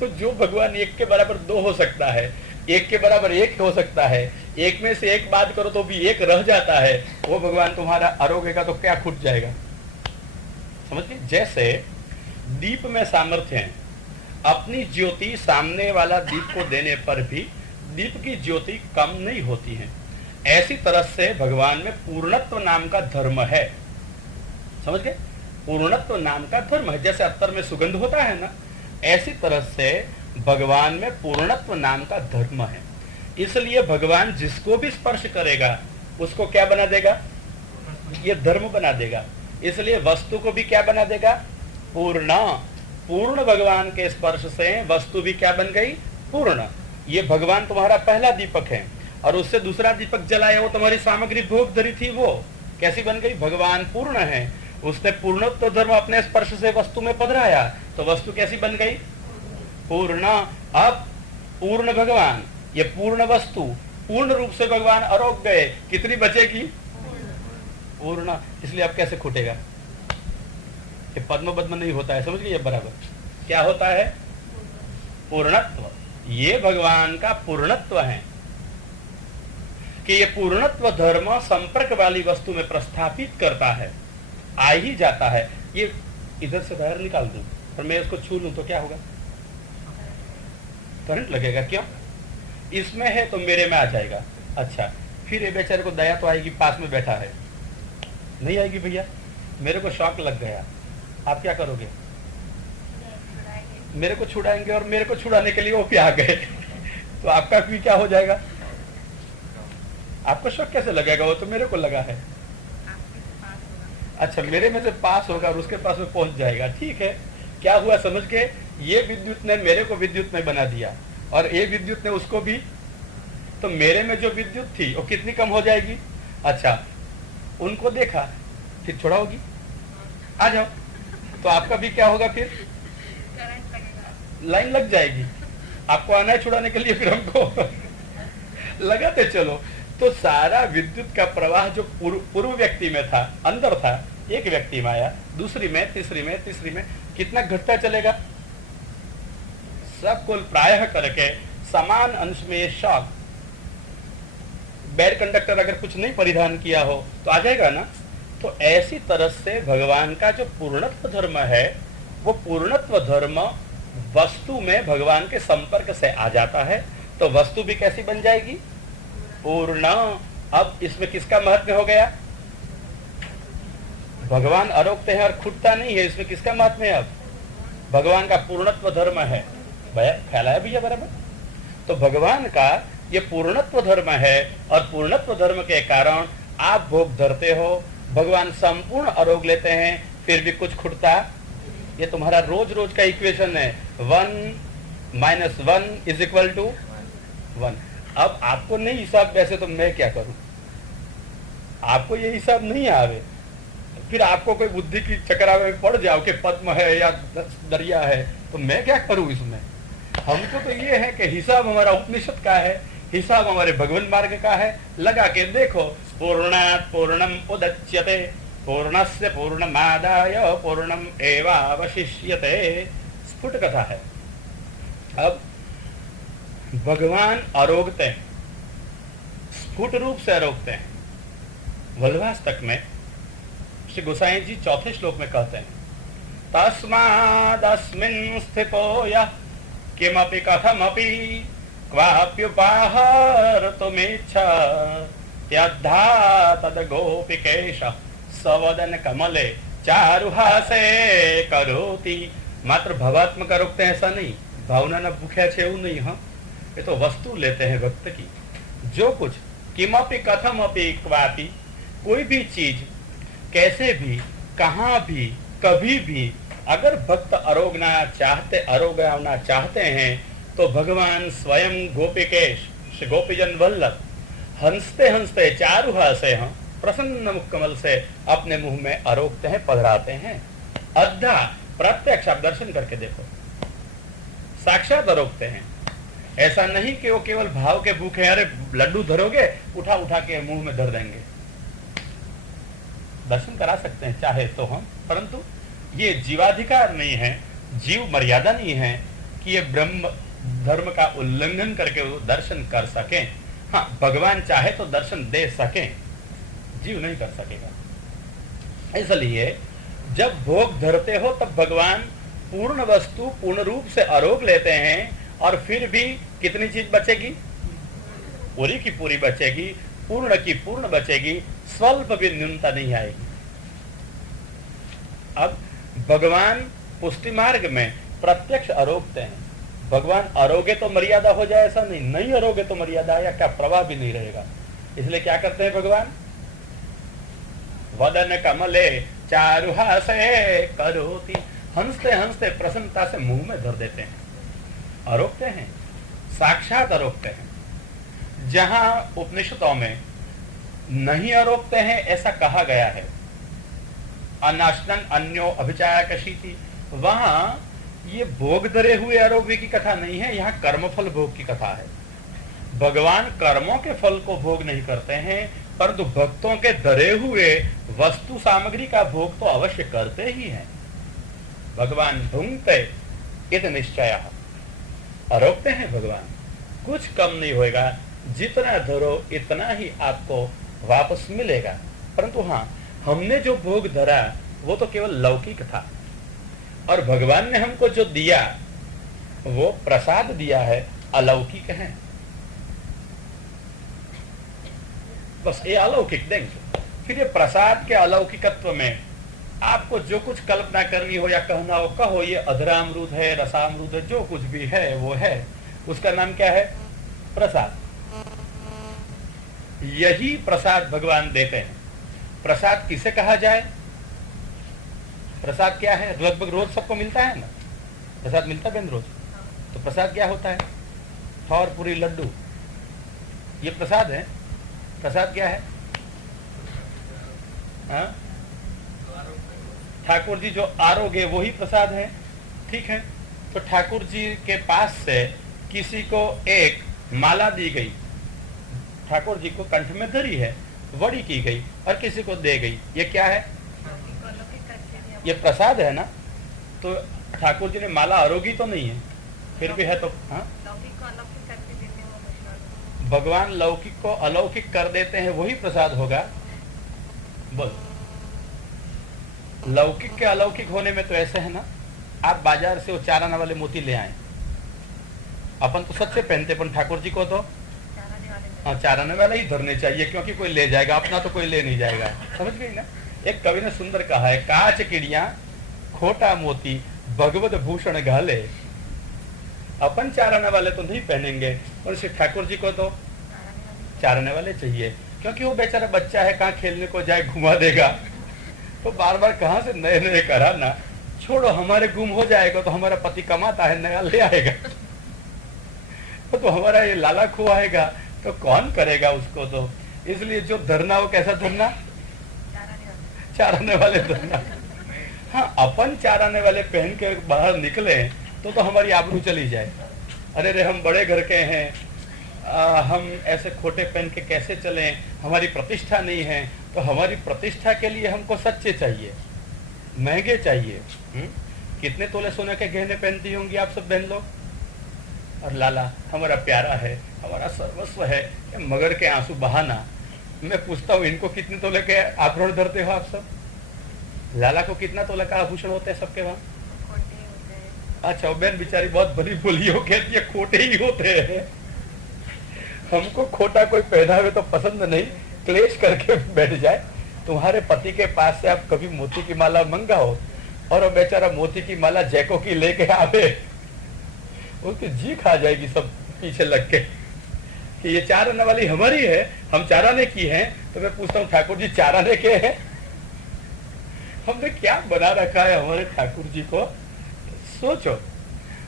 तो जो भगवान एक के बराबर 2 हो सकता है, एक के बराबर 1 हो सकता है, एक में से एक बात करो तो भी 1 रह जाता है, वो भगवान तुम्हारा अरोगेगा तो क्या खुट जाएगा। समझ गए? जैसे दीप में सामर्थ्य है, अपनी ज्योति सामने वाला दीप को देने पर भी दीप की ज्योति कम नहीं होती है, ऐसी तरह से भगवान में पूर्णत्व नाम का धर्म है। समझ गए? पूर्णत्व नाम का धर्म है। जैसे अत्तर में सुगंध होता है ना, ऐसी तरह से भगवान में पूर्णत्व नाम का धर्म है। इसलिए भगवान जिसको भी स्पर्श करेगा उसको क्या बना देगा, ये धर्म बना देगा। इसलिए वस्तु को भी क्या बना देगा, पूर्ण। पूर्ण भगवान के स्पर्श से वस्तु भी क्या बन गई, पूर्ण। ये भगवान तुम्हारा पहला दीपक है और उससे दूसरा दीपक जलाया, वो तुम्हारी सामग्री भोग धरी थी, वो कैसी बन गई, भगवान पूर्ण है, उसने पूर्णत्व धर्म अपने स्पर्श से वस्तु में पधराया तो वस्तु कैसी बन गई, पूर्ण। अब पूर्ण भगवान, ये पूर्ण वस्तु, पूर्ण रूप से भगवान आरोग गए, कितनी बचेगी, पूर्ण। इसलिए अब कैसे खुटेगा, ये पद्म पद्म नहीं होता है, समझ गए? बराबर क्या होता है, पूर्णत्व। ये भगवान का पूर्णत्व है कि ये पूर्णत्व धर्म संपर्क वाली वस्तु में प्रस्थापित करता है, आ ही जाता है। ये इधर से बाहर निकाल दूं और मैं इसको छू लूं तो क्या होगा, करंट लगेगा। क्यों, इसमें है तो मेरे में आ जाएगा। अच्छा, फिर ये बेचारे को दया तो आएगी, पास में बैठा है, नहीं आएगी भैया, मेरे को शॉक लग गया, आप क्या करोगे, मेरे को छुड़ाएंगे और मेरे को छुड़ाने के लिए वो भी आ गए तो आपका भी क्या हो जाएगा, आपको शॉक कैसे लगेगा, वो तो मेरे को लगा है। अच्छा, मेरे में से पास होगा और उसके पास में पहुंच जाएगा, ठीक है। क्या हुआ समझ के, ये विद्युत ने मेरे को विद्युत में बना दिया और ये विद्युत ने उसको भी, तो मेरे में जो विद्युत थी वो कितनी कम हो जाएगी। अच्छा, उनको देखा, फिर छोड़ा होगी, आ जाओ, तो आपका भी क्या होगा, फिर लाइन लग जाएगी, आपको आना है छुड़ाने के लिए, फिर हमको लगाते चलो। तो सारा विद्युत का प्रवाह जो पूर्व व्यक्ति में था, अंदर था, एक व्यक्ति में आया, दूसरी में, तीसरी में, तीसरी में, कितना घटता चलेगा, सब कुल प्रायः करके समान अंश में ये शॉक। बैड कंडक्टर अगर कुछ नहीं परिधान किया हो तो आ जाएगा ना। तो ऐसी तरह से भगवान का जो पूर्णत्व धर्म है, वो पूर्णत्व धर्म वस्तु में भगवान के संपर्क से आ जाता है, तो वस्तु भी कैसी बन जाएगी, पूर्ण। अब इसमें किसका महत्व हो गया, भगवान आरोगते हैं और खुटता नहीं है, इसमें किसका महत्व है, अब भगवान का पूर्णत्व धर्म है। भैया ख्याल आया भैया, बराबर। तो भगवान का ये पूर्णत्व धर्म है और पूर्णत्व धर्म के कारण आप भोग धरते हो, भगवान संपूर्ण आरोग लेते हैं, फिर भी कुछ खुटता, ये तुम्हारा रोज रोज का इक्वेशन है, 1 - 1 = 1। अब आपको नहीं हिसाब, वैसे तो मैं क्या करूं, आपको ये हिसाब नहीं आवे, फिर आपको कोई बुद्धि की चक्रावे में पड़ जाओ कि पद्म है या दरिया है, तो मैं क्या करूं इसमें। हमको तो ये है कि हिसाब हमारा उपनिषद का है, हिसाब हमारे भगवान मार्ग का है, लगा के देखो, पूर्णात् पूर्णम उदच्यते पूर्णस्य पूर्णमादाय पूर्णम एवावशिष्यते, स्फुट कथा है। अब भगवान आरोगते हैं, स्फुट रूप से आरोगते हैं। वल्लभाष्टक में श्री गोसाई जी 4थे श्लोक में कहते हैं, तस्मादस्मिन् स्थितो यः किमपि कथमपि क्वाप्युपाहर्तुमिच्छा त्यद्धा तद्गोपिकेश सवदन कमले चारुहासे करोति। मात्र भावात्मक रोकते हैं ऐसा नहीं, भावना न भूख्या छे એવું नहीं। हाँ, ये तो वस्तु लेते हैं भक्त की, जो कुछ किमपि कथमपि क्वापि, कोई भी चीज कैसे भी, कहाँ भी, कभी भी, अगर भक्त आरोगना चाहते हैं तो भगवान स्वयं गोपिकेश श्री गोपीजन वल्लभ हंसते हंसते चारुहासे, हम प्रसन्न मुख कमल से अपने मुंह में आरोगते हैं, पधराते हैं। अद्धा प्रत्यक्ष आप दर्शन करके देखो, साक्षात आरोगते हैं। ऐसा नहीं कि वो केवल भाव के भूखे, अरे लड्डू धरोगे उठा उठा के मुंह में धर देंगे। दर्शन करा सकते हैं चाहे तो हम, परंतु ये जीवाधिकार नहीं है, जीव मर्यादा नहीं है कि ये ब्रह्म धर्म का उल्लंघन करके वो दर्शन कर सके। हाँ, भगवान चाहे तो दर्शन दे सके, जीव नहीं कर सकेगा। इसलिए जब भोग धरते हो तब भगवान पूर्ण वस्तु पूर्ण रूप से आरोग लेते हैं, और फिर भी कितनी चीज बचेगी? पूरी की पूरी बचेगी, पूर्ण की पूर्ण बचेगी, स्वल्प भी न्यूनता नहीं आएगी। अब भगवान पुष्टि मार्ग में प्रत्यक्ष आरोगते हैं। भगवान आरोगे तो मर्यादा हो जाए ऐसा नहीं, नहीं आरोगे तो मर्यादा या क्या प्रवाह भी नहीं रहेगा। इसलिए क्या करते हैं भगवान? वदन कमले चारुहासे करोति, हंसते हंसते प्रसन्नता से मुंह में धर देते हैं, आरोगते हैं, साक्षात आरोगते हैं। जहां उपनिषदों में नहीं आरोगते हैं ऐसा कहा गया है, अनाशनन अन्यो अभिचायकशीति, वहां ये भोग धरे हुए आरोग्य की कथा नहीं है, यहाँ कर्मफल भोग की कथा है। भगवान कर्मों के फल को भोग नहीं करते हैं, परंतु भक्तों के धरे हुए वस्तु सामग्री का भोग तो अवश्य करते ही हैं। भगवान भुंगते इत निश्चय, आरोगते हैं भगवान, कुछ कम नहीं होएगा, जितना धरो इतना ही आपको वापस मिलेगा। परंतु हाँ, हमने जो भोग धरा वो तो केवल लौकिक था, और भगवान ने हमको जो दिया वो प्रसाद दिया है, अलौकिक है। बस ये अलौकिक देंगे। फिर ये प्रसाद के अलौकिकत्व में आपको जो कुछ कल्पना करनी हो या कहना हो, कहो ये अधरामृत है, रसामृत है, जो कुछ भी है वो है, उसका नाम क्या है? प्रसाद। यही प्रसाद भगवान देते हैं। प्रसाद किसे कहा जाए? प्रसाद क्या है? लगभग रोज सबको मिलता है ना, प्रसाद मिलता है रोज। तो प्रसाद क्या होता है? ठौर पूरी लड्डू, ये प्रसाद है। प्रसाद क्या है? हाँ? ठाकुर जी जो आरोग्य वही प्रसाद है, ठीक है। तो ठाकुर जी के पास से किसी को एक माला दी गई, ठाकुर जी को कंठ में धरी है, वड़ी की गई और किसी को दे गई, ये क्या है? ये प्रसाद है ना। तो ठाकुर जी ने माला आरोगी तो नहीं है, फिर भी है तो हाँ, भगवान लौकिक को अलौकिक कर देते हैं, वही प्रसाद होगा। बोल, लौकिक के अलौकिक होने में तो ऐसे है ना, आप बाजार से वो 4 आना वाले मोती ले आए, अपन तो सच्चे पहनते, पर ठाकुर जी को तो हाँ 4 आने वाला ही धरने चाहिए, क्योंकि कोई ले जाएगा, अपना तो कोई ले नहीं जाएगा। समझ गई ना? एक कवि ने सुंदर कहा है, काच किड़िया खोटा मोती भगवत भूषण घाले। अपन 4 आने वाले तो नहीं पहनेंगे, और श्री ठाकुर जी को तो 4 आने वाले चाहिए, क्योंकि वो बेचारा बच्चा है, कहाँ खेलने को जाए घुमा देगा, तो बार बार कहाँ से नए नए कराना। छोड़ो, हमारे गुम हो जाएगा तो हमारा पति कमाता है, नया ले आएगा। तो हमारा ये लाला खुआएगा तो कौन करेगा उसको? तो इसलिए जो धरना हो, कैसा धरना? 4 आने वाले धरना। हाँ, अपन 4 आने वाले पहन के बाहर निकले तो हमारी आबरू चली जाए। अरे रे, हम बड़े घर के हैं, हम ऐसे खोटे पहन के कैसे चलें, हमारी प्रतिष्ठा नहीं है। तो हमारी प्रतिष्ठा के लिए हमको सच्चे चाहिए, महंगे चाहिए। कितने तोले सोने के गहने पहनती होंगी आप सब बहन लोग? और लाला हमारा प्यारा है, हमारा सर्वस्व है, मगर के आंसू बहाना। मैं पूछता हूँ, इनको कितने तोले के आभूषण धरते हो आप सब? लाला को कितना तोले का आभूषण होते हैं सबके वहां? अच्छा, वो बहन बेचारी बहुत भली बोली हो, कहती है खोटे ही होते हैं। हमको खोटा कोई पहना हुए तो पसंद नहीं, क्लेश करके बैठ जाए। तुम्हारे पति के पास से आप कभी मोती की माला मंगाओ, और वो बेचारा मोती की माला जैको की लेके आवे, उसकी जी खा जाएगी सब पीछे लग के कि ये 4 आने वाली हमारी है, हम 4 आने की हैं। तो मैं पूछता हूँ, ठाकुर जी 4 आने के हैं? हमने क्या बना रखा है हमारे ठाकुर जी को? सोचो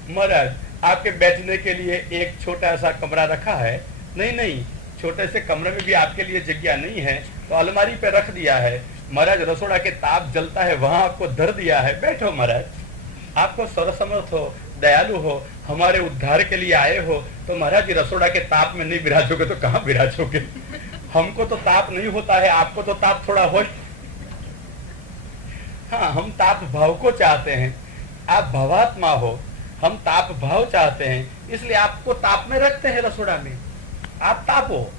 महाराज, आपके बैठने के लिए एक छोटा सा कमरा रखा है, नहीं, छोटे से कमरे में भी आपके लिए जगह नहीं है, तो अलमारी पे रख दिया है। महाराज रसोड़ा के ताप जलता है, वहां आपको धर दिया है, बैठो महाराज, आपको सर्वसमर्थ हो, दयालु हो, हमारे उद्धार के लिए आए हो, तो महाराज रसोड़ा के ताप में नहीं विराजोगे तो कहां विराजोगे? हमको तो ताप नहीं होता है, आपको तो ताप थोड़ा हो। हाँ, हम ताप भाव को चाहते हैं, आप भावात्मा हो, हम ताप भाव चाहते हैं, इसलिए आपको ताप में रखते हैं रसोड़ा में। आप ताप हो,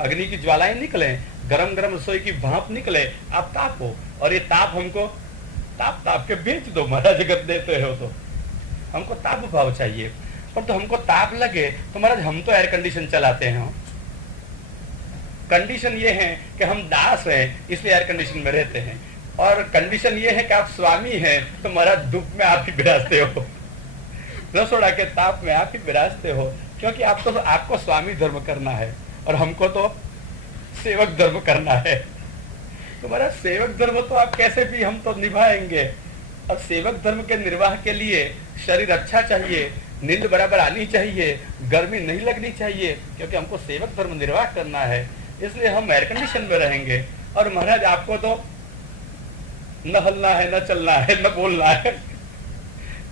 अग्नि की ज्वालाएं निकले, गरम गरम रसोई की भाप निकले, आप ताप हो, और ये ताप हमको ताप ताप के बेच दो महाराज, अगर देते हो तो। हमको ताप भाव चाहिए, पर तो हमको ताप लगे तो महाराज हम तो एयर कंडीशन चलाते हैं। कंडीशन ये है कि हम दास हैं, इसलिए एयर कंडीशन में रहते हैं, और कंडीशन ये है कि आप स्वामी हैं, तो महाराज दुख में आप ही विराजते हो, रसोड़ा के ताप में आप ही विराजते हो, क्योंकि आपको स्वामी धर्म करना है और हमको तो सेवक धर्म करना है। तो महाराज सेवक धर्म तो आप कैसे भी हम तो निभाएंगे, और सेवक धर्म के निर्वाह के लिए शरीर अच्छा चाहिए, नींद बराबर आनी चाहिए, गर्मी नहीं लगनी चाहिए, क्योंकि हमको सेवक धर्म निर्वाह करना है, इसलिए हम एयर कंडीशन में रहेंगे। और महाराज आपको तो न हलना है, न चलना है, न बोलना है,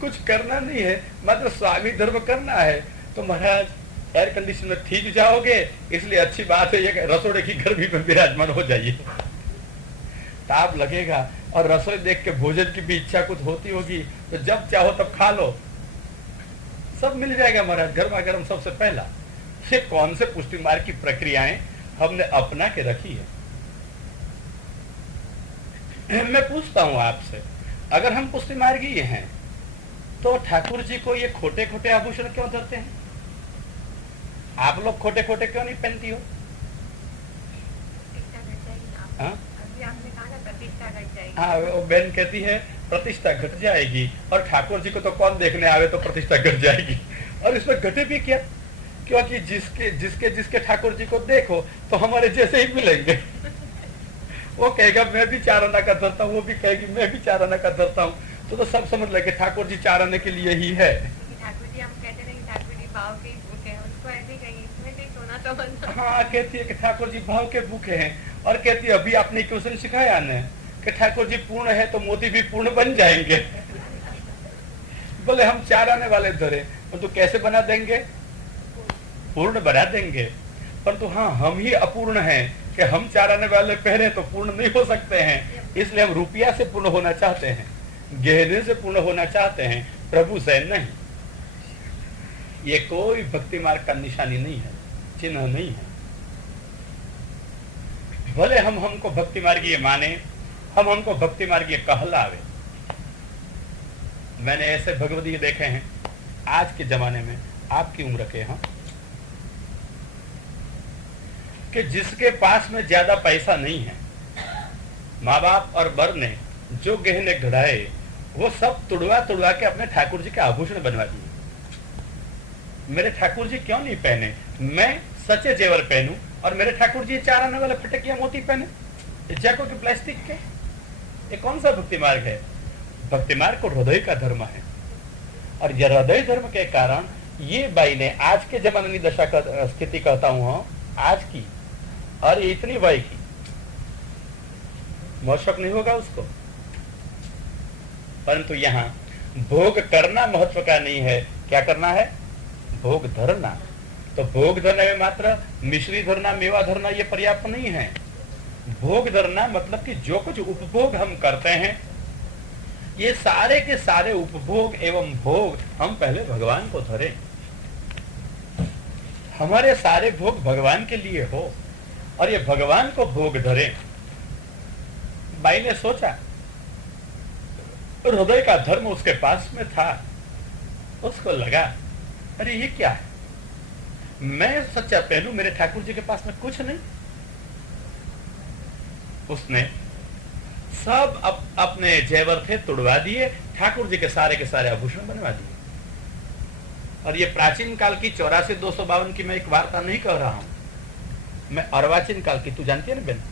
कुछ करना नहीं है, मात्र स्वामी धर्म करना है। तो महाराज एयर कंडीशन में ठीक जाओगे, इसलिए अच्छी बात है ये रसोड़े की गर्मी में विराजमान हो जाइए। ताप लगेगा और रसोई देख के भोजन की भी इच्छा कुछ होती होगी, तो जब चाहो तब खा लो, सब मिल जाएगा महाराज, गर्मा गर्म सबसे पहला। ये कौन से पुष्टि मार्ग की प्रक्रियाएं हमने अपना के रखी है? मैं पूछता हूं आपसे, अगर हम पुष्टि मार्गी हैं तो ठाकुर जी को ये खोटे खोटे आभूषण क्यों धरते हैं? आप लोग खोटे खोटे क्यों नहीं पहनती हो? हाँ, हाँ, वो बहन कहती है प्रतिष्ठा घट जाएगी, और ठाकुर जी को तो कौन देखने आवे तो प्रतिष्ठा घट जाएगी। और इसमें घटे भी क्या, क्योंकि जिसके ठाकुर जी को देखो तो हमारे जैसे ही मिलेंगे। वो कहेगा मैं भी 4 आना का धरता हूँ, वो भी कहेगी मैं भी 4 आना का धरता हूँ, तो सब समझ लगे ठाकुर जी 4 आने के लिए ही है। ठाकुर जी हम कहते हैं कि ठाकुर जी भाव के भूखे हैं, उनको ऐसे कहीं इसमें कहीं सोना तो बनता। हाँ, कहती है कि ठाकुर जी भाव के भूखे हैं, और कहती है अभी आपने क्वेश्चन सिखाया ने कि ठाकुर जी पूर्ण है तो मोदी भी पूर्ण बन जाएंगे। बोले हम 4 आने वाले धरे, तो कैसे बना देंगे? पूर्ण बना देंगे। परंतु हाँ, हम ही अपूर्ण हैं कि हम 4 आने वाले पहले तो पूर्ण नहीं हो सकते हैं, इसलिए हम रुपया से पूर्ण होना चाहते हैं, गहने से पूर्ण होना चाहते हैं, प्रभु से नहीं। ये कोई भक्ति मार्ग का निशानी नहीं है, चिन्ह नहीं है। भले हमको भक्ति मार्गीय माने, हमको भक्ति मार्गीय कहलावे। मैंने ऐसे भगवदीय देखे हैं आज के जमाने में, आपकी उम्र के, हाँ, कि जिसके पास में ज्यादा पैसा नहीं है, माँ बाप और बर ने जो गहने गढ़ाए वो सब तुड़वा तुड़वा के अपने ठाकुर जी के आभूषण बनवा दिए। मेरे ठाकुर जी क्यों नहीं पहने? मैं सच्चे जेवर पहनूं और मेरे ठाकुर जी 4 आने वाले फटकिया मोती पहने, जैको के प्लास्टिक के? ये कौन सा भक्ति मार्ग है? भक्ति मार्ग को हृदय का धर्म है, और यह हृदय धर्म के कारण ये बाई ने आज के जमाने की दशा का स्थिति कहता हूं, आज की, और इतनी वय की, मौशक नहीं होगा उसको। परंतु यहाँ भोग करना महत्व का नहीं है, क्या करना है? भोग धरना। तो भोग धरने में मात्र मिश्री धरना, मेवा धरना ये पर्याप्त नहीं है। भोग धरना मतलब कि जो कुछ उपभोग हम करते हैं, ये सारे के सारे उपभोग एवं भोग हम पहले भगवान को धरें, हमारे सारे भोग भगवान के लिए हो, और ये भगवान को भोग धरे। बाई ने सोचा, हृदय का धर्म उसके पास में था, उसको लगा अरे ये क्या है, मैं सच्चा पहलू, मेरे ठाकुर जी के पास में कुछ नहीं। उसने सब अपने जेवर थे तुड़वा दिए, ठाकुर जी के सारे आभूषण बनवा दिए। और ये प्राचीन काल की 84-252 की मैं एक वार्ता नहीं कह रहा हूं, मैं अर्वाचीन काल की, तू जानती है ना बहन,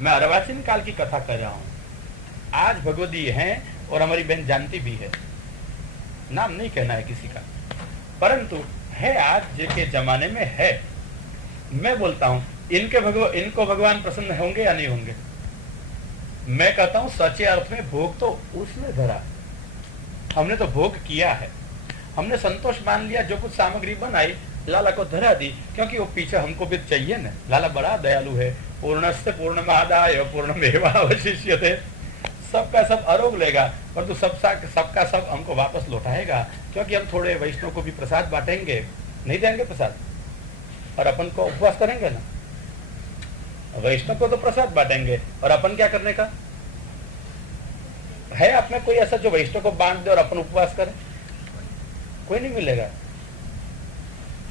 मैं अर्वाचीन काल की कथा कर रहा हूं। आज भगवदी हैं और हमारी बहन जानती भी है, नाम नहीं कहना है किसी का, परंतु है आज के जमाने में है। मैं बोलता हूं इनको भगवान प्रसन्न होंगे या नहीं होंगे? मैं कहता हूं सच्चे अर्थ में भोग तो उसने धरा, हमने तो भोग किया है, हमने संतोष मान लिया, जो कुछ सामग्री बनाई लाला को धरा दी, क्योंकि वो पीछे हमको भी चाहिए ना। लाला बड़ा दयालु है, पूर्णस्य पूर्णमादाय पूर्णमेवावशिष्यते, सबका सब आरोग लेगा, परंतु सबका सब हमको वापस लौटाएगा, क्योंकि हम थोड़े वैष्णव को भी प्रसाद बांटेंगे, नहीं देंगे प्रसाद, और अपन को उपवास करेंगे ना, वैष्णव को तो प्रसाद बांटेंगे, और अपन क्या करने का है? आप में कोई ऐसा जो वैष्णव को बांट दे और अपन उपवास करे? कोई नहीं मिलेगा।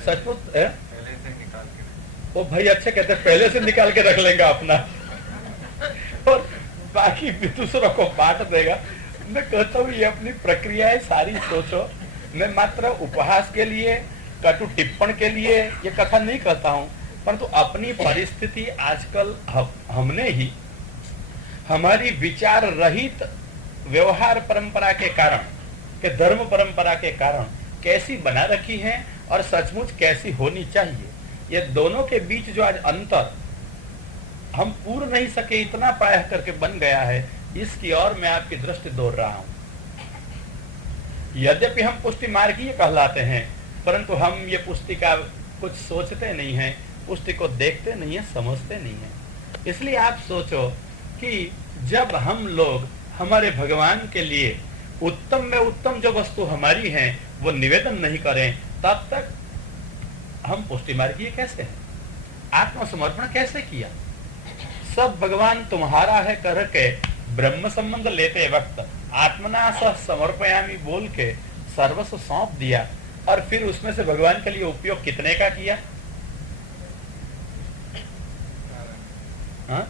सचमुच है? पहले से निकाल के वो भाई अच्छे कहते हैं, पहले से निकाल के रख लेगा अपना और बाकी दूसरों को बांट देगा। मैं कहता हूँ ये अपनी प्रक्रियाएं सारी सोचो। मैं मात्र उपहास के लिए, कटु टिप्पण के लिए ये कथा नहीं कहता हूँ, परंतु अपनी परिस्थिति आजकल हमने ही हमारी विचार रहित व्यवहार परंपरा के कारण, के धर्म परंपरा के कारण कैसी बना रखी है और सचमुच कैसी होनी चाहिए, ये दोनों के बीच जो आज अंतर हम पूर्ण नहीं सके, इतना प्रायः करके बन गया है, इसकी ओर मैं आपकी दृष्टि दौड़ रहा हूं। यद्यपि हम पुष्टि मार्गीय कहलाते हैं, परंतु हम ये पुष्टि का कुछ सोचते नहीं हैं, पुष्टि को देखते नहीं है, समझते नहीं है। इसलिए आप सोचो कि जब हम लोग हमारे भगवान के लिए उत्तम में उत्तम जो वस्तु हमारी है वो निवेदन नहीं करें, तब तक हम पुष्टि मार्गीय कैसे हैं? आत्मसमर्पण कैसे किया? सब भगवान तुम्हारा है करके ब्रह्म संबंध लेते वक्त आत्मना सह समर्पयामी बोल के सर्वस्व सौंप दिया, और फिर उसमें से भगवान के लिए उपयोग कितने का किया? हाँ,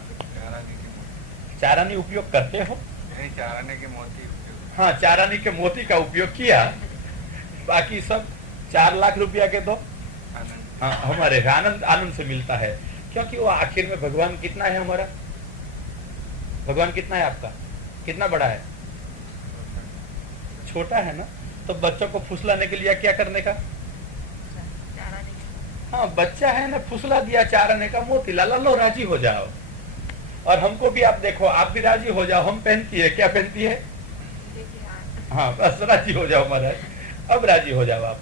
चारानी उपयोग करते हो? नहीं, चाराने के मोती उपयोग। हाँ, चारानी के मोती का उपयोग किया, बाकी सब 4 लाख रुपया के दो। हाँ, हमारे आनंद आनंद से मिलता है, क्योंकि वो आखिर में भगवान कितना है हमारा? भगवान कितना है आपका? कितना बड़ा है? छोटा है ना। तो बच्चों को फुसलाने के लिए क्या करने का? हाँ, बच्चा है ना, फुसला दिया चाराने का मोती, लाला लो राजी हो जाओ। और हमको भी आप देखो, आप भी राजी हो जाओ। हम पहनती है, क्या पहनती है? हाँ, बस राजी हो जाओ महाराज, अब राजी हो जाओ आप।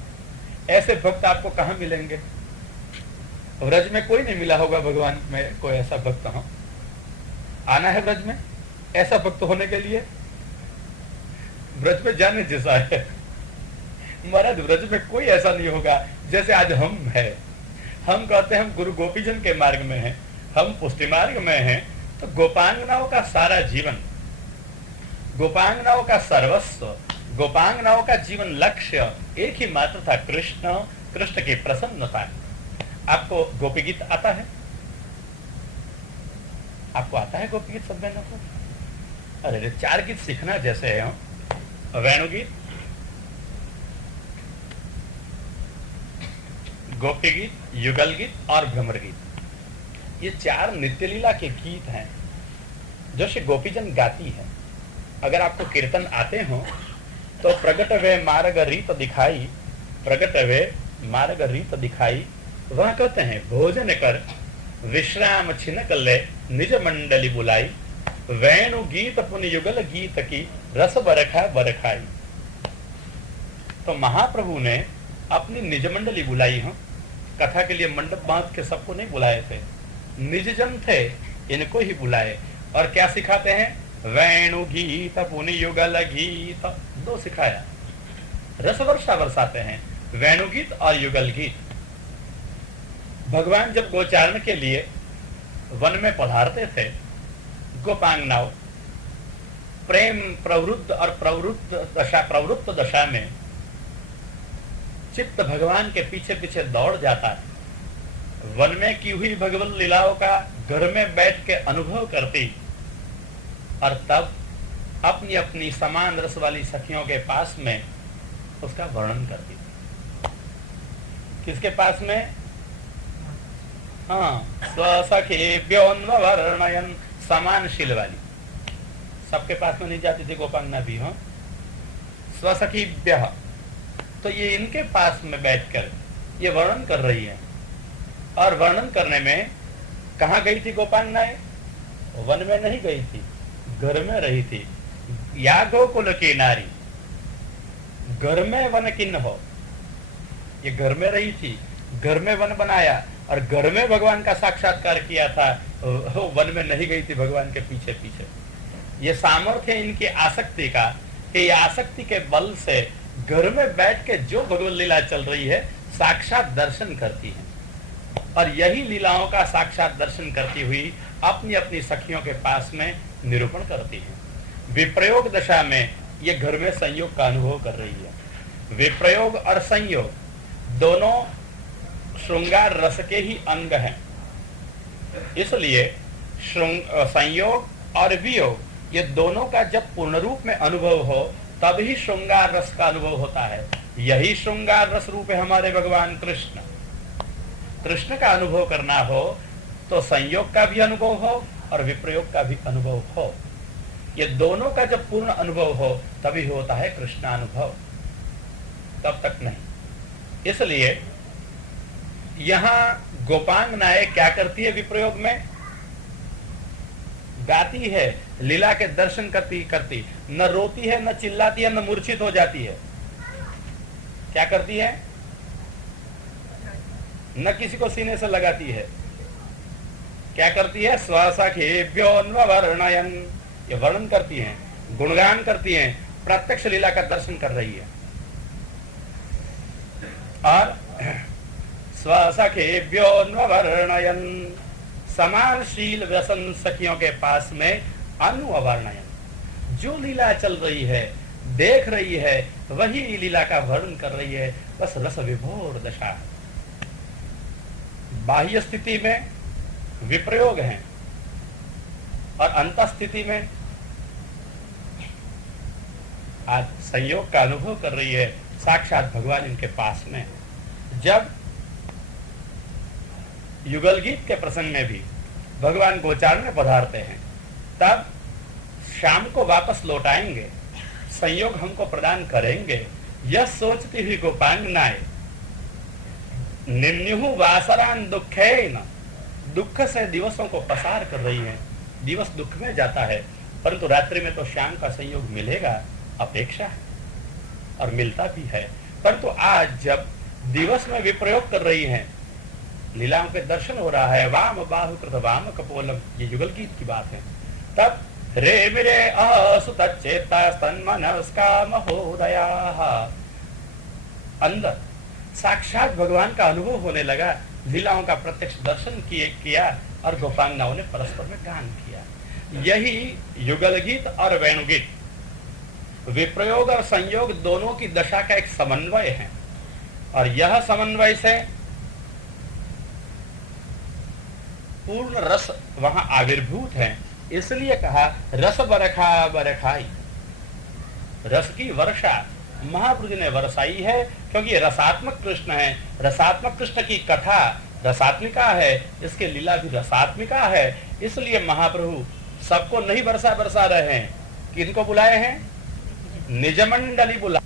ऐसे भक्त आपको कहाँ मिलेंगे? व्रज में कोई नहीं मिला होगा भगवान में कोई ऐसा भक्त। हाँ, आना है व्रज में ऐसा भक्त होने के लिए, व्रज में जाने जैसा है महाराज। व्रज में कोई ऐसा नहीं होगा जैसे आज हम है। हम कहते हैं हम गुरु गोपीजन के मार्ग में हैं, हम पुष्टि मार्ग में हैं, तो गोपांगनाओं का सारा जीवन, गोपांगनाओं का सर्वस्व, गोपांगनाओं का जीवन लक्ष्य एक ही मात्र था, कृष्ण, कृष्ण की प्रसन्नता। आपको गोपी गीत आता है? आपको आता है गोपी गीत सब बहनों को? अरे 4 गीत सीखना जैसे है, वेणु गीत, गोपी गीत, युगल गीत और भ्रमर गीत। ये 4 नित्य लीला के गीत हैं जो श्री गोपीजन गाती है। अगर आपको कीर्तन आते हो तो प्रगट वे मार्ग रीत दिखाई, प्रगट वे मार्ग रीत दिखाई, वह कहते हैं भोजन कर विश्राम छिनक ले निज मंडली बुलाई, वेणु गीत पुन युगल गीत की रस बरखा बरखाई। तो महाप्रभु ने अपनी निज मंडली बुलाई हो, कथा के लिए मंडप बांध के सबको नहीं बुलाए थे, निज जन थे, इनको ही बुलाए। और क्या सिखाते हैं? वेणु गीत पुन युगल गीत, 2 सिखाया। रस वर्षा बरसाते हैं, वेणु गीत और युगल गीत। भगवान जब गोचारण के लिए वन में पधारते थे, गोपांगनाओं प्रेम प्रवृत्त और प्रवृत्त दशा में चित्त भगवान के पीछे पीछे दौड़ जाता है। वन में की हुई भगवत लीलाओं का घर में बैठ के अनुभव करती, और तब अपनी अपनी समान रस वाली सखियों के पास में उसका वर्णन करती। किसके पास में? हाँ, स्वसखेभ्योन्वर्णयन्, समानशील वाली सबके पास में नहीं जाती थी गोपांगना भी। हाँ, स्वसखीभ्य, तो ये इनके पास में बैठकर ये वर्णन कर रही है। और वर्णन करने में कहाँ गई थी गोपांगनाएं? वन में नहीं गई थी, घर में रही थी। या गोकुल की नारी घर में वन किन्न हो, ये घर में रही थी, घर में वन बनाया और घर में भगवान का साक्षात्कार किया था। वो वन में नहीं गई थी भगवान के पीछे पीछे। ये सामर्थ्य इनकी आसक्ति का कि ये आसक्ति के बल से घर में बैठ के जो भगवत लीला चल रही है साक्षात दर्शन करती है, और यही लीलाओं का साक्षात दर्शन करती हुई अपनी अपनी सखियों के पास में निरूपण करती है। विप्रयोग दशा में ये घर में संयोग का अनुभव कर रही है। विप्रयोग और संयोग दोनों श्रृंगार रस के ही अंग हैं, इसलिए संयोग और वियोग ये दोनों का जब पूर्ण रूप में अनुभव हो तब ही श्रृंगार रस का अनुभव होता है। यही श्रृंगार रस रूप है हमारे भगवान कृष्ण। कृष्ण का अनुभव करना हो तो संयोग का भी अनुभव हो और विप्रयोग का भी अनुभव हो। ये दोनों का जब पूर्ण अनुभव हो तभी होता है कृष्णानुभव, तब तक नहीं। इसलिए यहां गोपांगनाएं क्या करती है? विप्रयोग में गाती है, लीला के दर्शन करती करती न रोती है, न चिल्लाती है, न मूर्छित हो जाती है। क्या करती है? न किसी को सीने से लगाती है। क्या करती है? स्वसखेभ्योन्वर्णयन्, ये वर्णन करती हैं, गुणगान करती हैं, प्रत्यक्ष लीला का दर्शन कर रही है। और स्वसखेभ्योन्वर्णयन्, समानशील व्यसन सखियों के पास में अनुवर्णयन्, जो लीला चल रही है देख रही है वही लीला का वर्णन कर रही है। बस रस विभोर दशा। बाह्य स्थिति में विप्रयोग है और अंत स्थिति में आज संयोग का अनुभव कर रही है। साक्षात भगवान इनके पास में। जब युगल गीत के प्रसंग में भी भगवान गोचारण में पधारते हैं तब शाम को वापस लौटाएंगे, संयोग हमको प्रदान करेंगे, यह सोचती हुई गोपांगनाएं निन्युहु वासरान दुखेन, दुख से दिवसों को पसार कर रही हैं। दिवस दुख में जाता है परंतु रात्रि में तो शाम का संयोग मिलेगा, अपेक्षा है और मिलता भी है। परंतु आज जब दिवस में विप्रयोग कर रही हैं, लीलाओं के दर्शन हो रहा है, वाम बाहु कृत वाम कपोलम, ये युगल गीत की बात है। तब रे मेरे असुतचेता तन्मनस्का महोदया, अंदर साक्षात भगवान का अनुभव होने लगा। लीलाओं का प्रत्यक्ष दर्शन किया और गोपांगनाओं ने परस्पर में गान किया। यही युगल गीत और वेणुगीत, विप्रयोग और संयोग दोनों की दशा का एक समन्वय है, और यह समन्वय से पूर्ण रस वहां आविर्भूत है। इसलिए कहा रस बरखा बरखाई, रस की वर्षा महाप्रभु जी ने बरसाई है, क्योंकि रसात्मक कृष्ण है। रसात्मक कृष्ण की कथा रसात्मिका है, इसके लीला भी रसात्मिका है। इसलिए महाप्रभु सबको नहीं बरसा रहे हैं, किनको बुलाए हैं? निज मंडली बुला